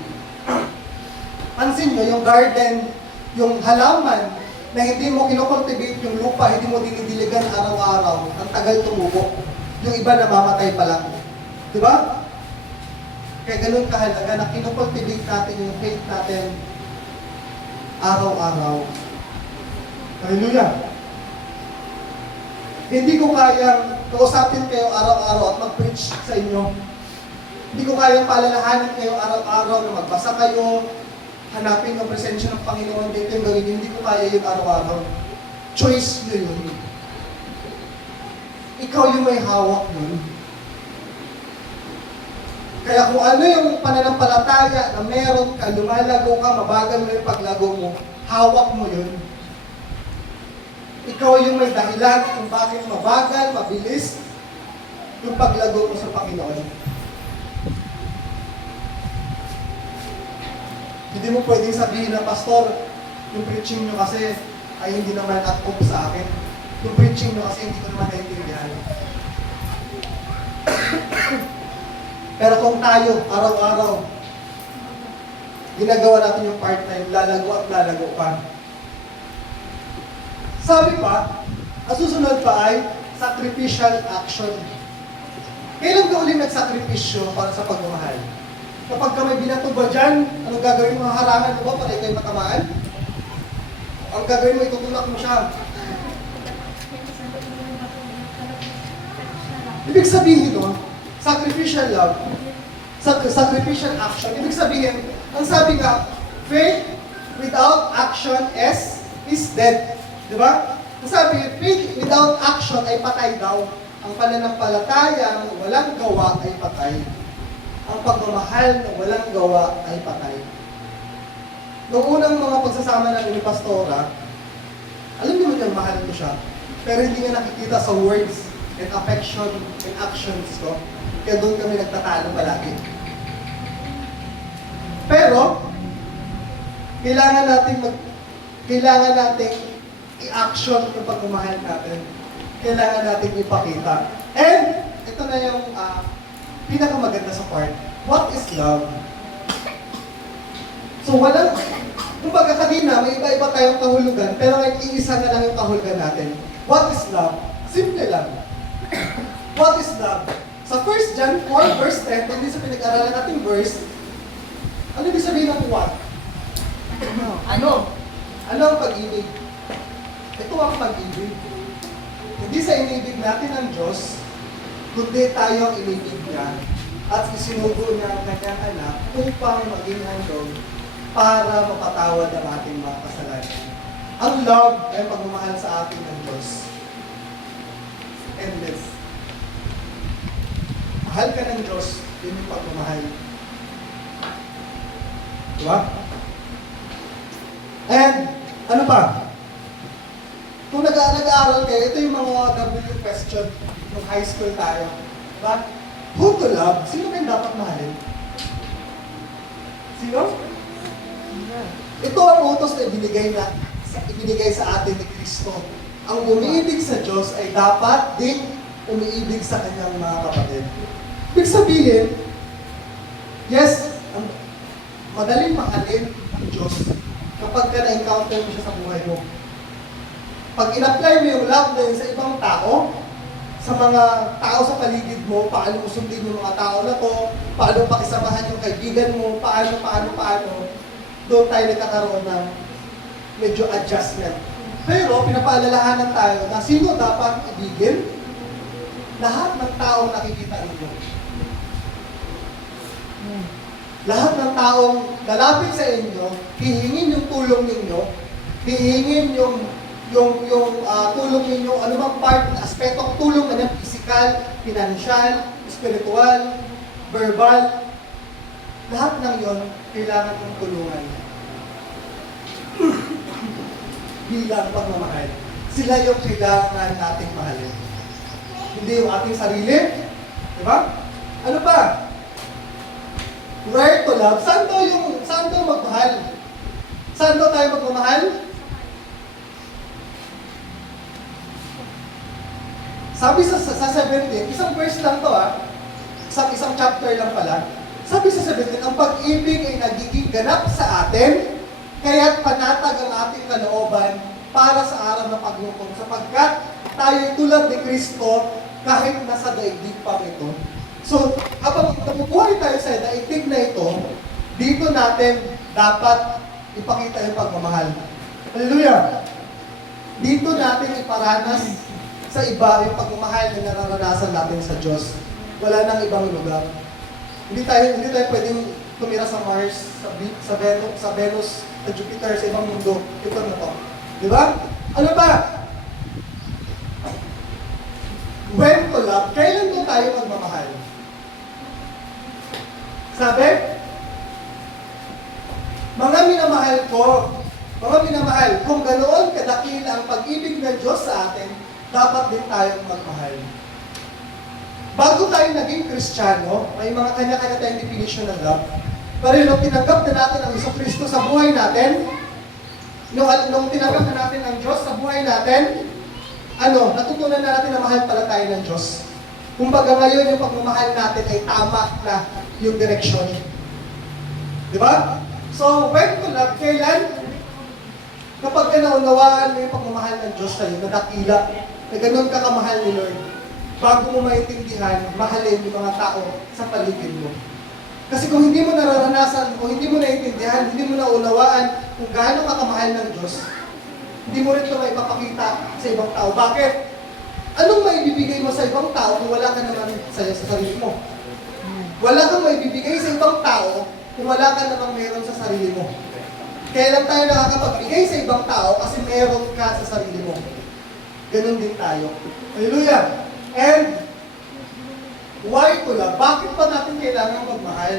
Pansin nyo, yung garden, yung halaman na hindi mo kinocultivate yung lupa, hindi mo dinidiligan araw-araw, ang tagal tumubo. Yung iba namamatay pa lang. Di ba? Kaya ganun kahalaga na kinocultivate natin yung faith natin araw-araw. Hallelujah! Hindi ko kayang kausapin kayo araw-araw at mag-preach sa inyo. Hindi ko kayang paalalahanin kayo araw-araw na magbasa kayo, hanapin ang presensya ng Panginoon dito yung gawin. Hindi ko kaya yun araw-araw. Choice nyo yun. Ikaw yung may hawak nun. Kaya kung ano yung pananampalataya na meron ka, lumalago ka, mabagal mo yung paglago mo, hawak mo yun. Ikaw yung may dahilan kung bakit mabagal, mabilis yung paglago mo sa Panginoon. Hindi mo pwedeng sabihin na, Pastor, yung preaching nyo kasi ay hindi naman at-up sa akin. Yung preaching nyo kasi hindi ko naman naintindihan. Pero kung tayo, araw-araw, ginagawa natin yung part na yung lalago at lalago pa. Sabi pa, ang susunod pa ay sacrificial action. Kailan ka ulit nagsakripisyo para sa pagmamahal? Kapag ka may binato ba dyan, anong gagawin mo? Harangan mo ba para ikaw'y matamaan? Ang gagawin mo, itutulak mo siya. Ibig sabihin no, sacrificial love, sacrificial action. Ibig sabihin, ang sabi nga, faith without action is dead. Di ba? Ang sabi, faith without action ay patay daw. Ang pananampalataya na walang gawa ay patay. Ang pagmamahal na walang gawa ay patay. Noong unang mga pagsasama namin ni Pastora, alam naman niya, mahal ko siya. Pero hindi niya nakikita sa words and affection and actions ko. Kaya doon kami nagtatalo palagi. Pero, kailangan nating i-action yung pagmamahal natin. Kailangan natin ipakita. And, ito na yung pinakamaganda sa part. What is love? So, kumbaga kanina, may iba-iba tayong kahulugan, pero ngayon iisa na lang yung kahulugan natin. What is love? Simple lang. What is love? Sa 1 John 4, verse 10, hindi sa pinag-aralan nating verse, ano ibig sabihin ng what? Ano? Ano ang pag-ibig? Ito ang pag-ibig. Hindi sa inibig natin ng Diyos, kundi tayo ang inibig niya at isinugo niya ang kanyang anak upang maging handog para mapatawad ang ating mga kasalanan. Ang love ay pagmamahal sa atin ng Diyos. Endless. Mahal ka ng Diyos, yun yung pagmamahal. Diba? And, ano pa? Kung nag-aaral kayo, ito yung mga W question nung high school tayo. Diba? Who to love? Sino kayong dapat mahalin? Sino? Ito ang utos na binigay na ibinigay sa atin ni Kristo. Ang umiibig sa Diyos ay dapat ding umiibig sa kanyang mga kapatid. Ibig sabihin, yes, madaling mahalin ang Diyos kapag ka na-encounter mo siya sa buhay mo. Pag in-apply mo yung love na yun sa ibang tao, sa mga tao sa paligid mo, paano mo sundin yung mga tao na to, paano pakisamahan yung kaibigan mo, paano, doon tayo nagkakaroon ng medyo adjustment. Pero pinapaalalahanan tayo na sino dapat ibigin? Lahat ng taong nakikita ninyo. Lahat ng taong lalapit sa inyo, hihingin yung tulong ninyo, hihingin yung tulong ninyo, anumang part, aspetong tulong na physical, financial, spiritual, verbal, lahat ng yon kailangan ng tulungan. Bilang pagmamahal. Sila yung kailangan nating mahalin. Hindi yung ating sarili. Diba? Ano ba? Where to love? Saan to magmahal? Saan to tayo magmamahal? Sabi sa 17, isang verse lang to isang chapter lang pala. Sabi sa 17, ang pag-ibig ay nagiging ganap sa atin, kaya't panatag ang ating kalooban para sa araw ng paghukom, sapagkat tayo'y tulad ni Kristo kahit nasa daigdig pa ito. So, habang nabubuhay tayo sa daigdig na ito, dito natin dapat ipakita yung pagmamahal. Hallelujah! Dito natin iparanas sa iba yung pagmamahal na nararanasan natin sa Diyos. Wala nang ibang lugar. Hindi tayo pwedeng tumira sa Mars, sa Venus, sa Jupiter, sa ibang mundo. Ito na to. Di ba? Ano ba? When to love, kailan doon tayo magmamahal? Sabi? Mga minamahal ko, kung ganoon kadakil ang pag-ibig ng Diyos sa atin, dapat din tayong magmahal. Bago tayo naging Kristiyano, may mga kanya-kanya tayong definition ng love. Pero nung tinanggap na natin ang Kristo sa buhay natin, nung tinanggap na natin ang Diyos sa buhay natin, natutunan na natin na mahal pala tayo ng Diyos. Kumbaga ngayon yung pagmamahal natin ay tama na yung direksyon. Di ba? So, when to love, kailan? Kapag ka naunawaan mo yung pagmamahal ng Diyos sa'yo, nadakila, na ganun ka kamahal ni Lord, bago mo maintindihan, mahalin yung mga tao sa paligid mo. Kasi kung hindi mo nararanasan, kung hindi mo naiintindihan, hindi mo naunawaan kung gaano ka kamahal ng Diyos, hindi mo rin ito maipapakita sa ibang tao. Bakit? Anong maibibigay mo sa ibang tao kung wala ka naman sa sarili mo? Wala kang maibibigay sa ibang tao kung wala ka namang meron sa sarili mo. Kaya lang tayo nakakapagbigay sa ibang tao kasi meron ka sa sarili mo. Ganun din tayo. Hallelujah! And, why to love? Bakit pa natin kailangan magmahal?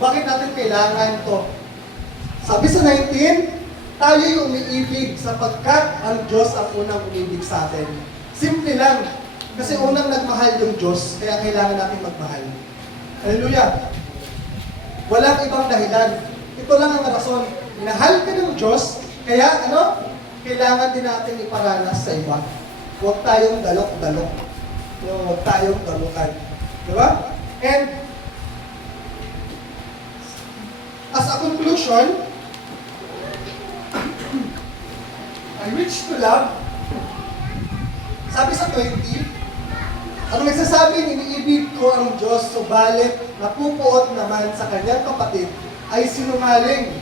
Bakit natin kailangan to? Sabi sa 19, tayo'y umiibig sapagkat ang Diyos ang unang umibig sa atin. Simple lang. Kasi unang nagmahal yung Diyos, kaya kailangan natin magmahal. Hallelujah! Walang ibang dahilan. Ito lang ang rason. Minahal ka ng Diyos, kaya kailangan din natin iparanas sa iba. Huwag tayong dalok-dalok. Huwag tayong dalukan. Diba? And, as a conclusion, I reach to love. Sabi sa 20, ang nagsasabi, iniibig ko ang Diyos, subalit napupuot naman sa kanyang kapatid ay sinungaling.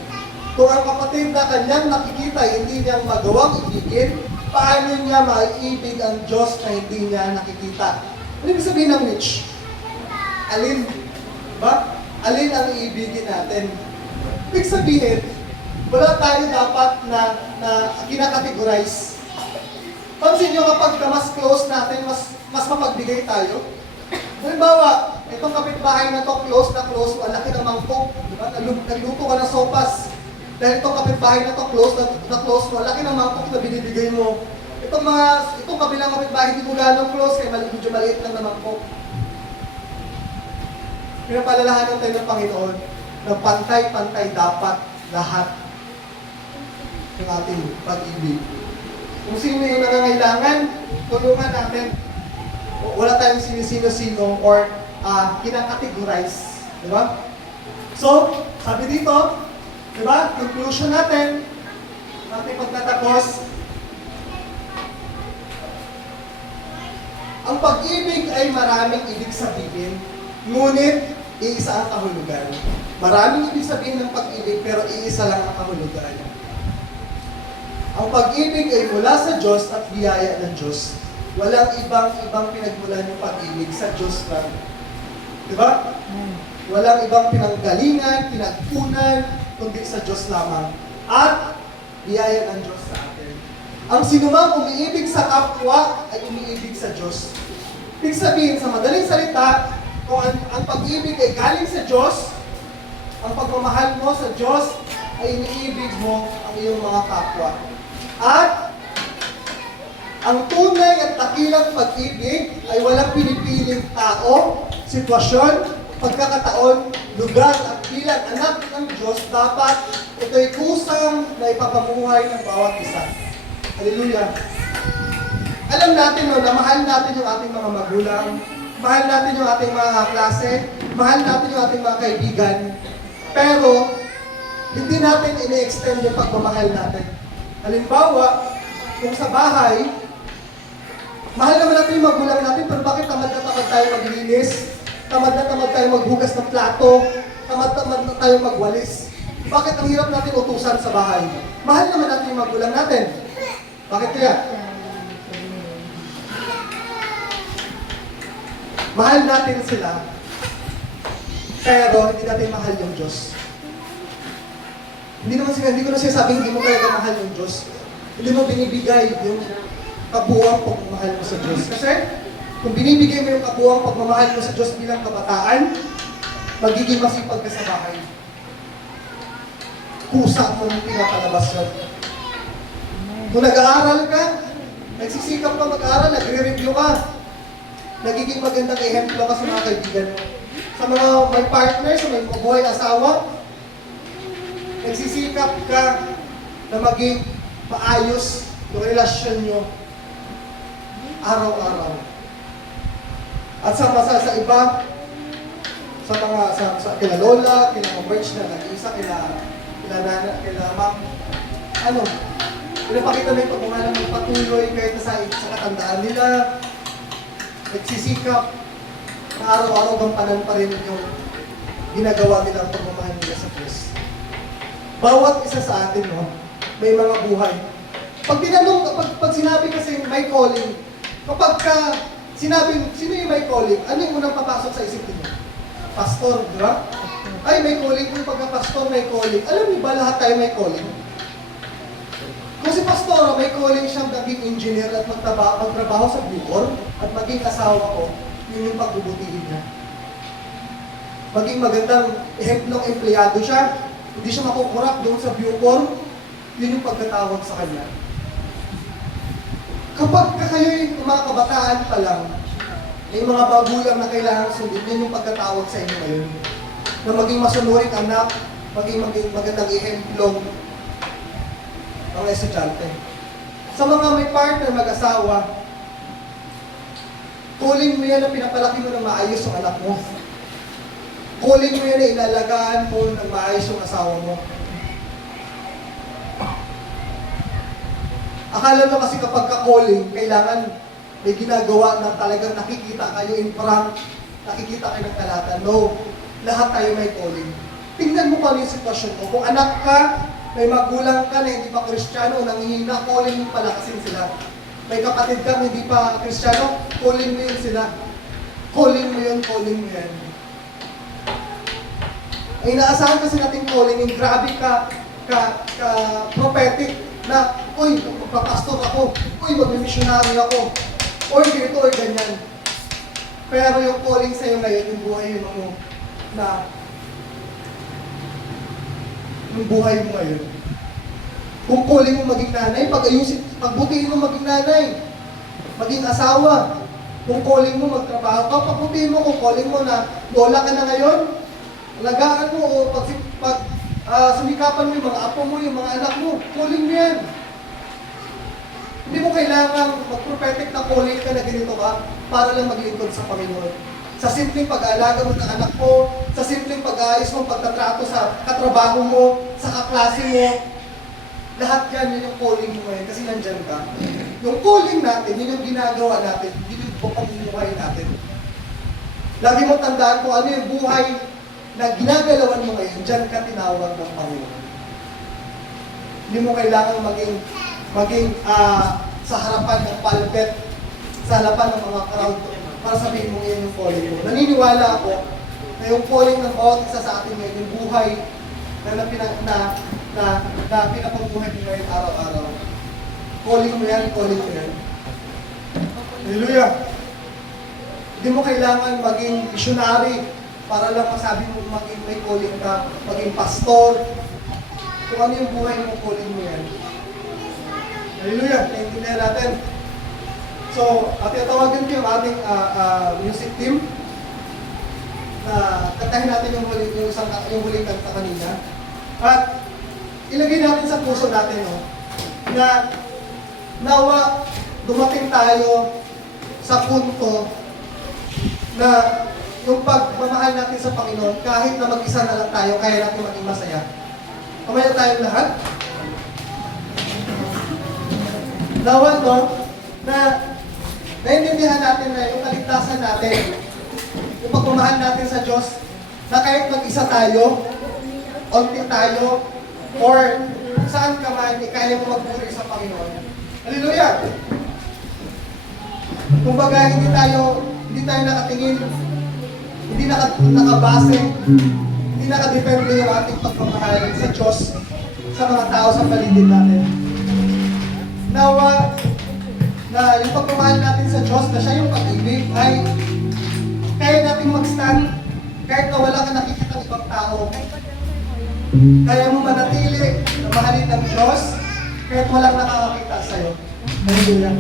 Kung ang kapatid na kanyang nakikita, hindi niyang magawang ibigin, paano niya maiibig ang Diyos na hindi niya nakikita? Ano ibig sabihin ng which? Alin? Ba? Alin ang iibigin natin? Ibig sabihin, wala tayo dapat na kinakategorize. Pansin nyo kapag mas close natin, mas mapagbigay tayo. Halimbawa, itong kapitbahay na to, close, ang laki ng mangkok. Diba? Nagluto ka ng sopas. Dahil itong kapitbahay na to, close, ang laki ng mangkok na binibigay mo. Itong kabilang kapitbahay, hindi mo gano'ng close, kaya medyo maliit lang na mangkok. Pinapalalahanan tayo ng Panginoon na pantay-pantay dapat lahat. ng ating pag-ibig. Kung sino yung nangangailangan, tulungan natin. Wala tayong sino-sino or kinakategorize. Di ba? So, sabi dito, di ba, conclusion natin, ating pagtatapos, ang pag-ibig ay maraming ibig sabihin, ngunit iisa ang kahulugan. Maraming ibig sabihin ng pag-ibig, pero iisa lang ang kahulugan. Ang pag-ibig ay mula sa Diyos at biyaya ng Diyos. Walang ibang pinagmulan yung pag-ibig, sa Diyos lang. Di ba? Walang ibang pinanggalingan, pinagpunan, kundi sa Diyos lamang. At biyaya ng Diyos sa atin. Ang sinumang umiibig sa kapwa ay umiibig sa Diyos. Ibig sabihin, sa madaling salita, kung ang pag-ibig ay galing sa Diyos, ang pagmamahal mo sa Diyos ay iniibig mo ang iyong mga kapwa. At ang tunay at dakilang pag-ibig ay walang pinipiling tao, sitwasyon, pagkakataon, lugar at bilang anak ng Diyos. Dapat ito'y kusang na ipapamuhay ng bawat isa. Hallelujah! Alam natin na mahal natin yung ating mga magulang, mahal natin yung ating mga klase, mahal natin yung ating mga kaibigan, pero hindi natin ini-extend yung pagmamahal natin. Halimbawa, kung sa bahay, mahal naman natin yung magulang natin, pero bakit tamad na tamad tayo maglinis? Tamad na tamad tayo maghugas ng plato? Tamad na tayo magwalis? Bakit ang hirap natin utusan sa bahay? Mahal naman natin yung magulang natin. Bakit kaya? Mahal natin sila, pero hindi natin mahal yung Diyos. Hindi ko na sinasabing hindi mo talaga mahal yung Diyos. Hindi mo binibigay yung kabuuang pagmamahal mo sa Diyos. Kasi, kung binibigay mo yung kabuuang pagmamahal mo sa Diyos bilang kabataan, magiging masipag ka sa bahay. Kusa mo yung pinapalabas yun. Kung nag-aaral ka, nagsisikap ka mag-aaral, nagre-review ka, nagiging magandang ehemplo ka sa mga kaibigan mo. Sa mga may partner, sa may buhay asawa, nagsisikap ka na maging maayos yung relasyon nyo araw-araw. At sa iba, sa mga kila Lola, kila mga Birch na nag-iisa, kila Ma'am, pinapakita mo yung pagmamahal ng patuloy kahit sa katandaan nila, nagsisikap na araw-araw gampanan pa rin yung ginagawa nilang pagmamahal nila sa Diyos. Bawat isa sa atin, may mga buhay. Pag tinanong, pag sinabi kasi may calling, kapag sinabing, sino yung may calling, ano yung unang papasok sa isip niyo? Pastor, di ba? Ay, may calling. Kung pagka-pastor may calling. Alam niyo ba lahat tayo may calling? Kung si pastor, may calling siyang maging engineer at magtrabaho sa Bucor at maging asawa ko, yun yung pagbubutihin niya. Maging magandang ehemplong empleyado siya, hindi siya makukurap doon sa Bucor, yun yung pagkatawag sa kanya. Kapag kayo'y mga kabataan pa lang, may mga bagulang na kailangan sundin, yun yung pagkatawag sa inyo ngayon. Na maging masunuring anak, maging magandang ehemplong mga estudyante. Sa mga may partner, mag-asawa, calling mo yan na pinapalaki mo ng maayos yung anak mo. Calling mo yan na ilalagaan mo ng maayos yung asawa mo. Akala mo kasi kapag ka-calling, kailangan may ginagawa na talagang nakikita kayo in prank, nakikita kayo ng talata. No, lahat tayo may calling. Tingnan mo kung ano yung sitwasyon mo. Kung anak ka, may magulang ka na hindi pa Kristiyano, nanghihina, calling mo palakasin sila. May kapatid ka na hindi pa Kristiyano, calling mo yun sila. Calling mo yun, calling mo yan. Ang inaasahan kasi nating calling, yung grabe ka prophetic na, uy, magpapastor ako, uy, mag-missionary ako, uy, ganito, uy, ganyan. Pero yung calling sa'yo ngayon, yung buhay mo na yung buhay mo ngayon. Kung calling mo maging nanay, pagbutihin mo maging nanay, maging asawa. Kung calling mo magtrabaho ka, pagbutihin mo. Kung calling mo na lola ka na ngayon, alagaan mo o sumikapan mo yung mga apo mo, yung mga anak mo. Calling mo yan. Hindi mo kailangan mag-prophetic na calling ka na ganito ka para lang maglingkod sa Panginoon. Sa simpleng pag-aalaga mo ng anak mo, sa simpleng pag-aayos mo, pagtatrato sa katrabaho mo, sa kaklase mo, lahat yan, yun yung calling mo ngayon kasi nandyan ka. Yung calling natin, yun yung ginagawa natin, yun yung pamumuhay natin. Lagi mo tandaan kung ano yung buhay na ginagalawan mo ngayon, dyan ka tinawag ng Panginoon. Hindi mo kailangan maging sa harapan ng pulpit, sa harapan ng mga crowd, para sabihin mo ngayon yung calling mo. Naniniwala ako na yung calling ng bawat isa sa atin ngayon, yung buhay na pinapabuhay mo ngayon araw-araw. Calling mo yan, calling mo yan. Hallelujah! Hindi mo kailangan maging missionary para lang masabi mo maging may calling ka, maging pastor. Kung ano yung buhay mo, calling mo yan. Hallelujah! Naintindihan natin. So, tatawagan ko yung ating music team na kantahin natin yung huling kanta kanina. At ilagay natin sa puso natin na nawa dumating tayo sa punto na yung pagmamahal natin sa Panginoon, kahit na mag-isa na lang tayo, kaya natin maging masaya. Kamaya tayong lahat. Nawa na naiintindihan natin na yung kaligtasan natin, yung pagmamahal natin sa Diyos, na kahit mag-isa tayo, onti tayo, or saan ka man, kaya mo magpuri sa Panginoon. Hallelujah! Kumbaga, hindi tayo nakatingin, hindi nakabase, hindi nakadepende yung ating pagmamahal sa Diyos, sa mga tao sa paligid natin. Nawa, na yung pagmamahal natin sa Diyos, na siya yung pag-ibig, ay kaya natin mag-stand kahit na wala ka nakikita ng ibang tao. Kaya mo manatili na mahalin ng Diyos kahit walang nakakakita sa'yo. Hallelujah.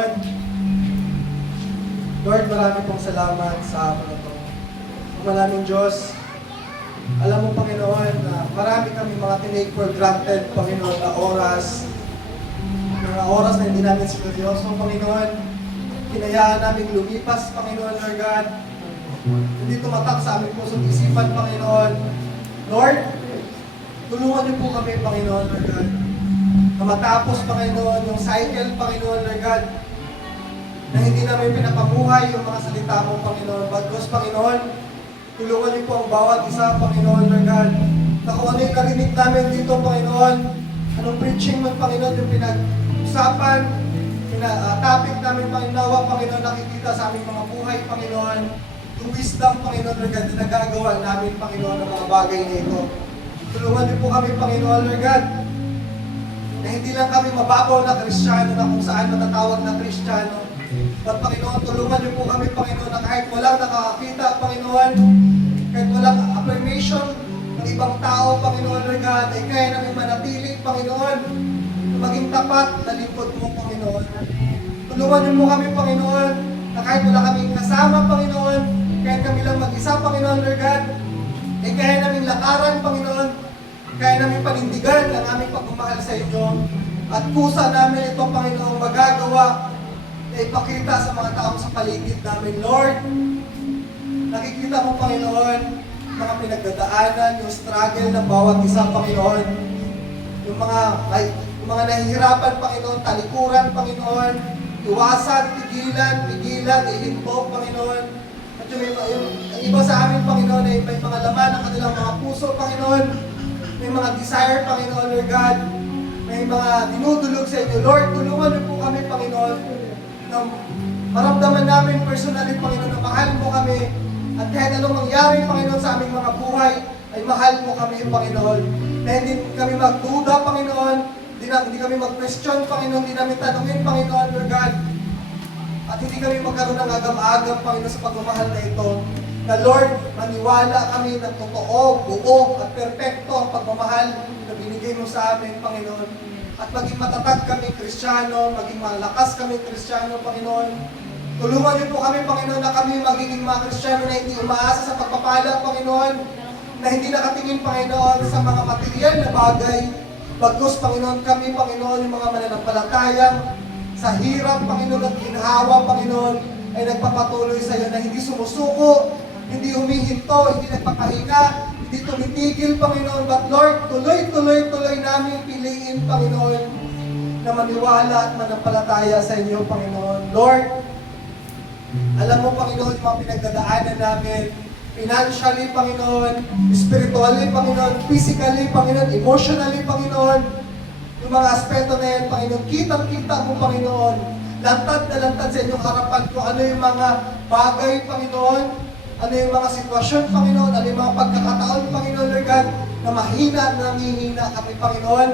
Panginoon. Lord, marami pong salamat sa hapon na ito. Maraming Diyos, alam mo, Panginoon, na marami kami mga tinake for granted, Panginoon, na oras. Mga oras na hindi namin seryoso, Panginoon. Hinayaan namin lumipas, Panginoon, Lord God. Hindi tumatak sa aming puso't isipan, Panginoon. Lord, tulungan niyo po kami, Panginoon, Lord God. Na matapos, Panginoon, yung cycle, Panginoon, Lord God, na hindi namin pinapamuhay yung mga salita mo, Panginoon. Bagos, Panginoon, tulungan niyo po ang bawat isa, Panginoon, Lord God. Na kung ano yung narinig namin dito, Panginoon, anong preaching man, Panginoon, yung pinag-usapan, topic namin, Panginoon, Panginoon, nakikita sa aming mga buhay, Panginoon, yung wisdom, Panginoon, Lord God, na nagagawa namin, Panginoon, ng mga bagay na ito. Tulungan niyo po kami, Panginoon, Lord God, na hindi lang kami mababaw na Kristiyano na kung saan matatawag na Kristiyano. But Panginoon, tulungan niyo po kami, Panginoon, na kahit walang nakakakita, Panginoon, kahit walang affirmation ng ibang tao, Panginoon, Lord God, ay kaya namin manatili, Panginoon, na maging tapat na lingkod mo, Panginoon. Tulungan niyo po kami, Panginoon, na kahit wala kaming kasama, Panginoon, kahit kami lang mag-isa, Panginoon, Lord God, ay kaya namin lakaran, Panginoon, kaya namin panindigan ang aming pagmamahal sa inyo, at kusa namin ito, Panginoon, magagawa na ipakita sa mga taong sa paligid namin. Lord, nakikita mo, Panginoon, mga pinagdadaanan, yung struggle ng bawat isa, Panginoon, yung mga nahihirapan, Panginoon, talikuran, Panginoon, iwasan, pigilan, ihinto, Panginoon. At yung iba sa amin, Panginoon, ay may mga laman ng kanilang mga puso, Panginoon. May mga desire, Panginoon, Lord God. May mga dinudulog sa inyo. Lord, tulungan niyo po kami, Panginoon, na maramdaman namin personally, Panginoon, na mahal mo kami. At kahit anong mangyari, Panginoon, sa aming mga buhay, ay mahal mo kami, Panginoon. Na hindi kami magduda, Panginoon. Hindi kami mag-question, Panginoon. Hindi namin tanungin, Panginoon, Lord God. At hindi kami magkaroon ng agam-agam, Panginoon, sa pagmamahal na ito. Na Lord, maniwala kami na totoo, buo, at perpekto ang pagmamahal na binigay mo sa amin, Panginoon. At maging matatag kami, Kristiyano, maging malakas kami, Kristiyano, Panginoon. Tulungan niyo po kami, Panginoon, na kami magiging mga Kristiyano na hindi umaasa sa pagpapala, Panginoon. Na hindi nakatingin, Panginoon, sa mga material na bagay. Bagkus, Panginoon, kami, Panginoon, yung mga mananampalatayang sa hirap, Panginoon, at ginhawa, Panginoon, ay nagpapatuloy sa iyo na hindi sumusuko, hindi humihinto, hindi nagpapahinga, hindi tumitigil, Panginoon. But Lord, tuloy namin piliin, Panginoon, na maniwala at manampalataya sa inyo, Panginoon. Lord, alam mo, Panginoon, yung mga pinagdadaanan namin, financially, Panginoon, spiritually, Panginoon, physically, Panginoon, emotionally, Panginoon, yung mga aspeto na yan, Panginoon, kitang-kita mo, Panginoon, lantad na lantad sa inyong harapan kung ano yung mga bagay, Panginoon, ano yung mga sitwasyon, Panginoon, ano yung mga pagkakataon, Panginoon, Lord God, na mahina at nangihina kami, Panginoon.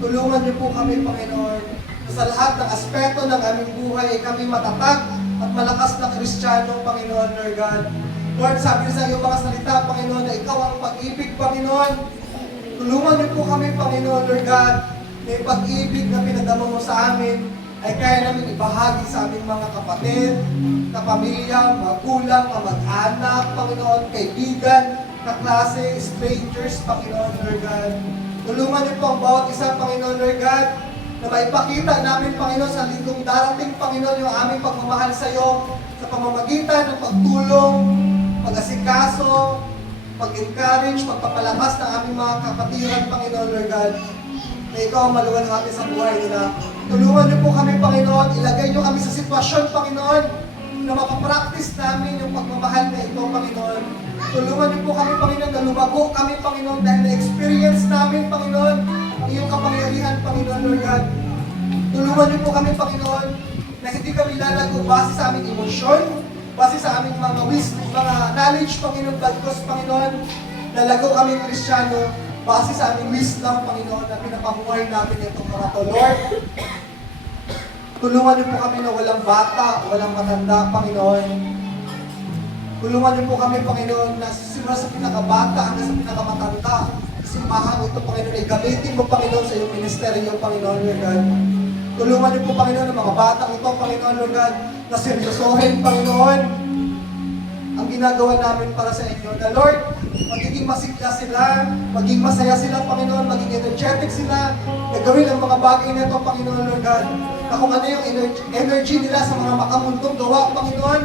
Tulungan niyo po kami, Panginoon, na sa lahat ng aspeto ng aming buhay ay kami matatag at malakas na Kristiyano, Panginoon, Lord God. Lord, sabi sa iyong mga salita, Panginoon, na ikaw ang pag-ibig, Panginoon. Tulungan niyo po kami, Panginoon, Lord God, na yung pag-ibig na pinadama mo sa amin ay kaya namin ibahagi sa aming mga kapatid, kapamilya, magulang, kamag-anak, Panginoon, kaibigan, kaklase, strangers, Panginoon, Lord God. Tulungan niyo po ang bawat isa, Panginoon, Lord God, na maipakita namin, Panginoon, sa linggong darating, Panginoon, yung aming pagmamahal sa iyo sa pamamagitan ng pagtulong, pag-asikaso, pag-encourage, pagpapalakas ng aming mga kapatiran, Panginoon, Lord God, na ikaw ang maluwalhati sa buhay nila. Tulungan niyo po kami, Panginoon, ilagay niyo kami sa sitwasyon, Panginoon, na mapapractice namin yung pagmamahal na ito, Panginoon. Tulungan niyo po kami, Panginoon, na lumago kami, Panginoon, dahil na-experience namin, Panginoon, ang iyong kapangyarihan, Panginoon, Lord God. Tulungan niyo po kami, Panginoon, na hindi kami lalago base sa aming emosyon, base sa aming mga mga knowledge, Panginoon, bagkos, Panginoon, lalago kami Kristiyano, base sa aming wisdom, Panginoon, na pinapamuhay namin itong mga to, Lord. Tulungan niyo po kami na walang bata, walang matanda, Panginoon. Tulungan niyo po kami, Panginoon, na simula sa pinakabata hanggang sa pinakamatanda, simbahan ito, Panginoon, ay gamitin mo, Panginoon, sa iyong ministeryo, Panginoon, Lord God. Tulungan niyo po, Panginoon, ang mga batang ito, Panginoon, Lord God, na seryosohin, Panginoon, ang ginagawa namin para sa inyo. Na Lord, magiging masigla sila, maging masaya sila, Panginoon, maging energetic sila, na gawin ang mga bagay na ito, Panginoon, Lord God, na kung ano yung energy nila sa mga makamundong gawa, Panginoon,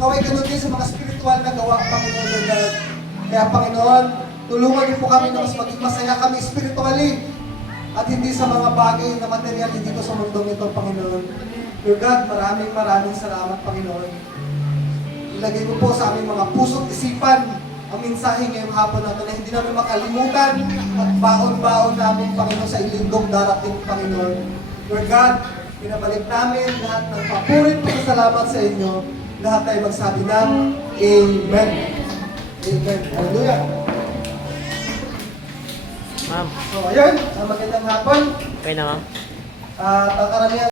naway ganun din sa mga spiritual na gawa, Panginoon, Lord God. Kaya, Panginoon, tulungan niyo po kami na mas maging masaya kami spiritually at hindi sa mga bagay na material dito sa mundong ito, Panginoon. Lord God, maraming salamat, Panginoon. Ilagay mo po sa aming mga puso't isipan ang mensahe ngayong hapon natin na hindi namin makalimutan at baon-baon namin, Panginoon, sa ilinggong darating, Panginoon. Lord God, pinabalik namin lahat ng papurit at salamat sa inyo. Lahat tayo magsabi ng Amen. Amen. Hallelujah. Ma'am, So, ayun. Magandang hapon. okay na ma'am? At ang karamihan